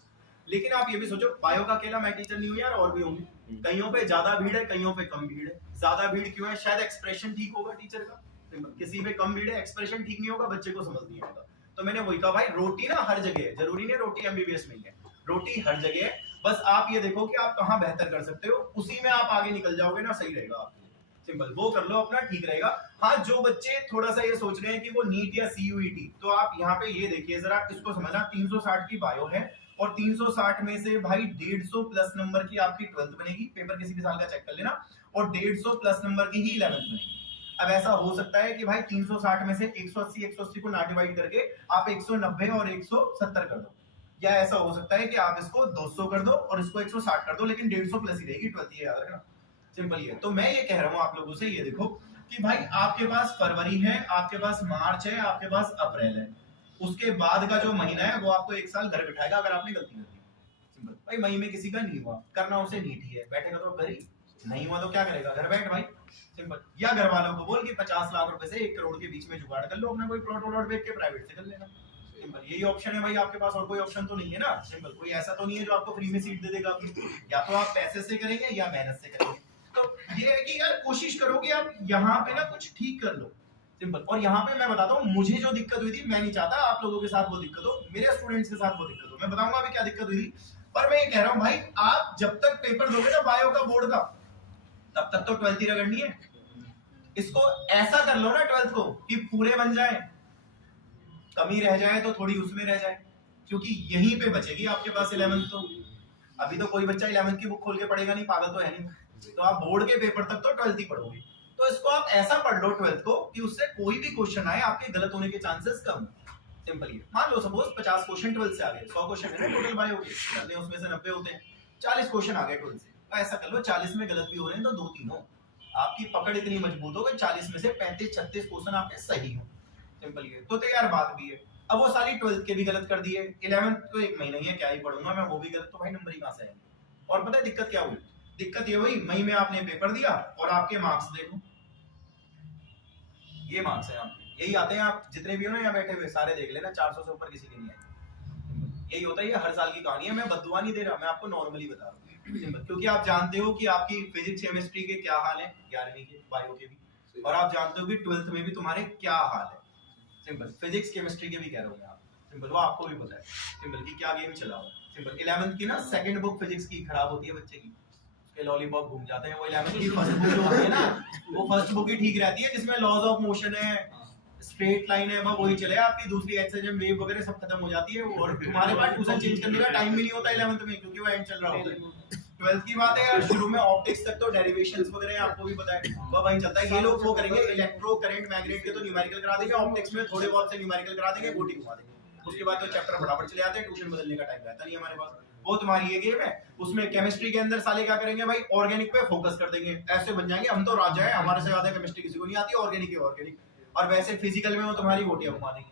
लेकिन आप ये भी सोचो बायो का अकेला मैं टीचर नहीं हूँ यार, और भी होंगे। कईयों पे ज्यादा भीड़ है, कईयों पे कम भीड़ है। ज्यादा भीड़ क्यों है? शायद एक्सप्रेशन ठीक होगा टीचर का, किसी पे कम भीड़ है, एक्सप्रेशन ठीक नहीं होगा, बच्चे को समझ नहीं आएगा। तो मैंने वही कहा भाई रोटी ना हर जगह है, जरूरी नहीं रोटी एमबीबीएस में ही है, रोटी हर जगह है। बस आप ये देखो कि आप कहाँ बेहतर कर सकते हो, उसी में आप आगे निकल जाओगे ना, सही रहेगा आपको। सिंपल, वो कर लो अपना, ठीक रहेगा। हाँ, जो बच्चे थोड़ा सा ये सोच रहे हैं कि वो नीट या सीयूईटी, तो आप यहाँ पे ये देखिए जरा, इसको समझना, 360 की बायो है और 360 में से भाई 150 प्लस नंबर की आपकी 12th बनेगी, पेपर किसी भी साल का चेक कर लेना, और 150 प्लस नंबर की ही 11th बनेगी। अब ऐसा हो सकता है कि भाई 360 में से 180 को ना डिवाइड करके आप 190 और 170 कर दो, या ऐसा हो सकता है कि आप इसको 200 कर दो और इसको 160 कर दो, लेकिन 150 प्लस ही रहेगी 12th, ये याद रखना, सिंपल ही है। तो मैं ये कह रहा हूँ आप लोगों से, ये देखो कि भाई आपके पास फरवरी है, आपके पास मार्च है, आपके पास अप्रैल है, उसके बाद का जो महीना है वो आपको एक साल घर बिठाएगा अगर आपने गलती कर दी। सिंपल भाई, मई में किसी का नहीं हुआ, करना उसे नीट ही है, बैठेगा तो घर ही, नहीं हुआ तो क्या करेगा, घर बैठ भाई, सिंपल। या घर वालों को बोल के 50 लाख रुपए से 1 करोड़ के बीच में जुगाड़ कर लो, अपना कोई प्लॉट बेच के प्राइवेट से कर लेना, सिंपल। यही ऑप्शन है भाई आपके पास, और कोई ऑप्शन तो नहीं है ना, सिंपल। कोई ऐसा तो नहीं है जो आपको फ्री में सीट दे देगा आपकी, या तो आप पैसे से करेंगे या मेहनत से करेंगे। तो ये है कि यार कोशिश करो कि आप यहाँ पे ना कुछ ठीक कर लो, सिंपल। और यहाँ पे मैं बताता हूँ, मुझे जो दिक्कत हुई थी, मैं नहीं चाहता आप लोगों के साथ वो दिक्कत हो, मेरे स्टूडेंट्स के साथ वो दिक्कत हो, मैं बताऊंगा अभी क्या दिक्कत हुई थी। पर मैं ये कह रहा हूँ भाई, आप जब तक पेपर दोगे ना बायो का बोर्ड का, तब तक तो 12th ही रगड़नी है। इसको ऐसा कर लो ना 12th को कि पूरे बन जाए, कमी रह जाए तो थोड़ी उसमें रह जाए, क्योंकि यहीं पे बचेगी आपके पास 11th। तो अभी तो कोई बच्चा 11th की बुक खोल के पढ़ेगा नहीं, पागल तो है नहीं, तो आप बोर्ड के पेपर तक तो 12th ही पढ़ोगे। तो इसको आप ऐसा पढ़ लो 12th को कि उससे कोई भी क्वेश्चन आए आपके गलत होने के चांसेस कम, सिंपल ही। मान लो सपोज 50 क्वेश्चन 12th से आ गए, 100 क्वेश्चन है ना टोटल बायो के, करने उसमें से 90 होते हैं, 40 क्वेश्चन आ गए 12th से, तो ऐसा कर लो 40 में गलत भी हो रहे हैं तो 2-3 हो, आपकी पकड़ इतनी मजबूत हो गई 40 में से 35-36 क्वेश्चन आपके सही हो, सिंपल ही है। तो यार बात भी है, अब वो सारी 12th के भी गलत कर दिए, 11th तो एक महीना ही है, क्या ही पढ़ूंगा मैं, वो भी गलत, तो भाई नंबर ही कहां से आएंगे। और पता है दिक्कत क्या हुई, दिक्कत ये हुई मई में आपने पेपर दिया और आपके मार्क्स देखो, ये मार्क्स है आपके, यही आते हैं, आप जितने भी हो ना यहाँ बैठे हुए सारे देख लेना, 400 से ऊपर किसी के नहीं आए, यही होता है, ये हर साल की कहानी है। मैं बददुआ नहीं दे रहा, मैं आपको नॉर्मली बता रहा हूँ, क्योंकि आप जानते हो कि आपकी फिजिक्स केमिस्ट्री के क्या हाल है, 11वीं के बायो के भी, और आप जानते हो कि 12th में भी तुम्हारे क्या हाल है, सिंपल। फिजिक्स केमिस्ट्री के भी कह रहा हूँ मैं आप, सिंपल, वो आपको भी पता है, सिंपल, की क्या गेम चला हुआ, सिंपल। 11th की ना सेकंड बुक फिजिक्स की खराब होती है बच्चे की, उसके लॉलीपॉप घूम जाते हैं, वो 11th की फर्स्ट बुक जो होती है ना, वो फर्स्ट बुक ही ठीक रहती है, जिसमें लॉज ऑफ मोशन है, स्ट्रेट लाइन है, वही चले, आपकी दूसरी एक्सएजम वेव वगैरह सब खत्म हो जाती है, और तुम्हारे पास ट्यूशन चेंज करने का टाइम भी नहीं होता 11th में, क्योंकि वो एंड चल रहा होता है। 12th की बात है यार, शुरू में ऑप्टिक्स तक तो डेरिवेशंस वगैरह आपको भी पता है, वो वहीं चलता है। ये लोग वो करेंगे इलेक्ट्रो करंट मैग्नेट के तो न्यूमेरिकल करा देंगे, ऑप्टिक्स में थोड़े बहुत से न्यूमेरिकल करा देंगे, गोटी घुमा देंगे, उसके बाद तो चैप्टर फटाफट चले आते हैं, ट्यूशन बदलने का टाइम रहता नहीं हमारे पास। वो तुम्हारी ये गेम है, उसमें केमिस्ट्री के अंदर साले क्या करेंगे भाई, ऑर्गेनिक पे फोकस कर देंगे, ऐसे बन जाएंगे हम तो राजा है, हमारे से ज्यादा केमिस्ट्री किसी को नहीं आती, ऑर्गेनिक है ऑर्गेनिक, और वैसे फिजिकल में वो तुम्हारी गोटियां घुमा देंगे,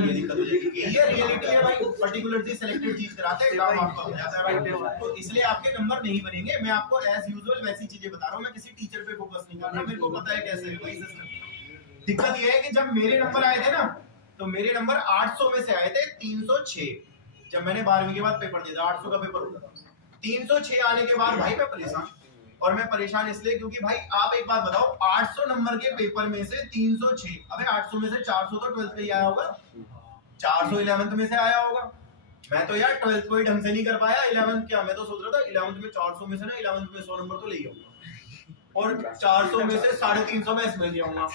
ये दिक्कत हो जाएगी। ये रियलिटी है भाई, पर्टिकुलरली सिलेक्टेड चीज कराते हैं, काम आपका हो जाता है भाई, तो इसलिए आपके नंबर नहीं बनेंगे। मैं आपको एज यूजुअल वैसी चीजें बता रहा हूँ, मैं किसी टीचर पे फोकस नहीं कर रहा, मेरे को पता है कैसे है भाई सिस्टम। दिक्कत ये है कि जब मेरे नंबर आए थे ना, तो मेरे नंबर 800 में से आए थे 306, जब मैंने 12वीं के बाद पेपर दिया था, 800 का पेपर होता था, 306 आने के बाद भाई मैं परेशान, और मैं परेशान इसलिए क्योंकि भाई आप एक बात बताओ, 800 नंबर के पेपर में से 306, अबे 800 में से 400 तो 12th का ही आया होगा, 400 11th में से आया होगा। मैं तो यार 12th को ही ढंग से नहीं कर पाया, 11th क्या, मैं तो सोच रहा था 11th में 400 में से ना 11th में 100 नंबर तो ले आऊंगा, और 400 में से 350 में इसमें ले आऊंगा।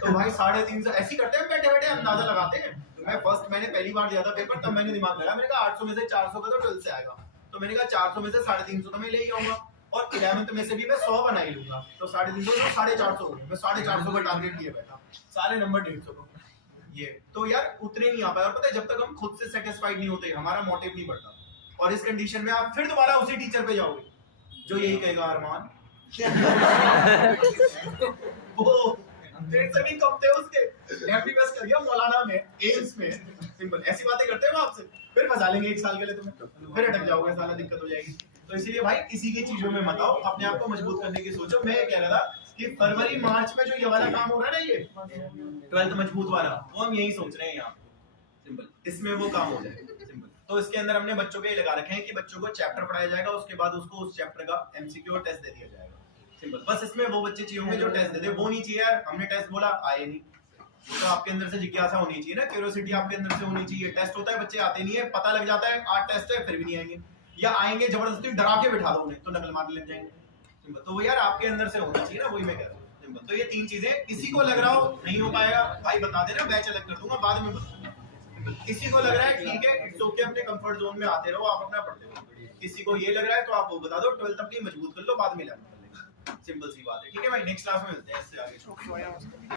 तो भाई 350 ऐसे करते हैं, बैठे बैठे अंदाजा लगाते हैं। तो मैंने पहली बार दिया था पेपर, तब मैंने दिमाग लगाया, मैंने कहा 800 में से 400 का तो 12th से आएगा, तो मैंने कहा 400 में से 350 तो मैं ले ही आऊंगा, और 11th में से भी मैं 100 बना ही लूंगा, तो 350 तो 450 हो गए, मैं 450 का टारगेट लिए बैठा, सारे नंबर 150 को, ये तो यार उतरे नहीं आ पाए। और पता है, जब तक हम खुद से सेटिस्फाइड नहीं होते, हमारा मोटिव नहीं बढ़ता, और इस कंडीशन में आप फिर दोबारा उसी टीचर पे जाओगे जो यही कहेगा, अरमान वो तेरे से भी कम थे, उसके एमबीबीएस कर गया मौलाना में, एम्स में, सिंपल, ऐसी बातें करते हैं वो आपसे, फिर फंसा लेंगे 1 साल के लिए तुम्हें, फिर अटक जाओगे, साला दिक्कत हो जाएगी। तो इसीलिए भाई किसी की चीजों में मत आओ, अपने आप को मजबूत करने की सोचो। मैं कह रहा था कि फरवरी मार्च में जो ये वाला काम हो रहा है ना, ये 12th मजबूत वाला, वो हम यही सोच रहे हैं यहाँ, सिंपल, इसमें वो काम हो जाए, सिंपल। तो इसके अंदर हमने बच्चों के लगा रखे हैं कि बच्चों को चैप्टर पढ़ाया जाएगा, उसके बाद उसको उस चैप्टर का एमसीक्यू और टेस्ट दे दिया जाएगा, सिंपल। बस इसमें वो बच्चे चाहिए होंगे जो टेस्ट दे दे, वो नहीं चाहिए यार हमने टेस्ट बोला आए नहीं, वो तो आपके अंदर से जिज्ञासा होनी चाहिए ना, क्यूरियोसिटी आपके अंदर से होनी चाहिए। टेस्ट होता है, बच्चे आते नहीं है, पता लग जाता है 8 टेस्ट है, फिर भी नहीं आएंगे, या आएंगे जबरदस्ती डरा के बिठा दो उन्हें, तो नकल मारने लग जाएंगे, तो वो यार आपके अंदर से होना चाहिए ना, वही मैं कह रहा हूँ। तो ये 3 चीजें, किसी को लग रहा हो नहीं हो पाएगा भाई बता देना, बैच अलग कर दूंगा, बाद में बताऊंगा, किसी को लग रहा है ठीक है इट्स ओके, अपने कंफर्ट जोन में आते रहो, आप अपना पढ़ते रहो। किसी को ये लग रहा है तो आप वो बता दो, 12th अपनी मजबूत कर लो, बाद में 11th कर लेंगे। सिंपल सी बात है। ठीक है भाई, नेक्स्ट क्लास में मिलते हैं इससे आगे।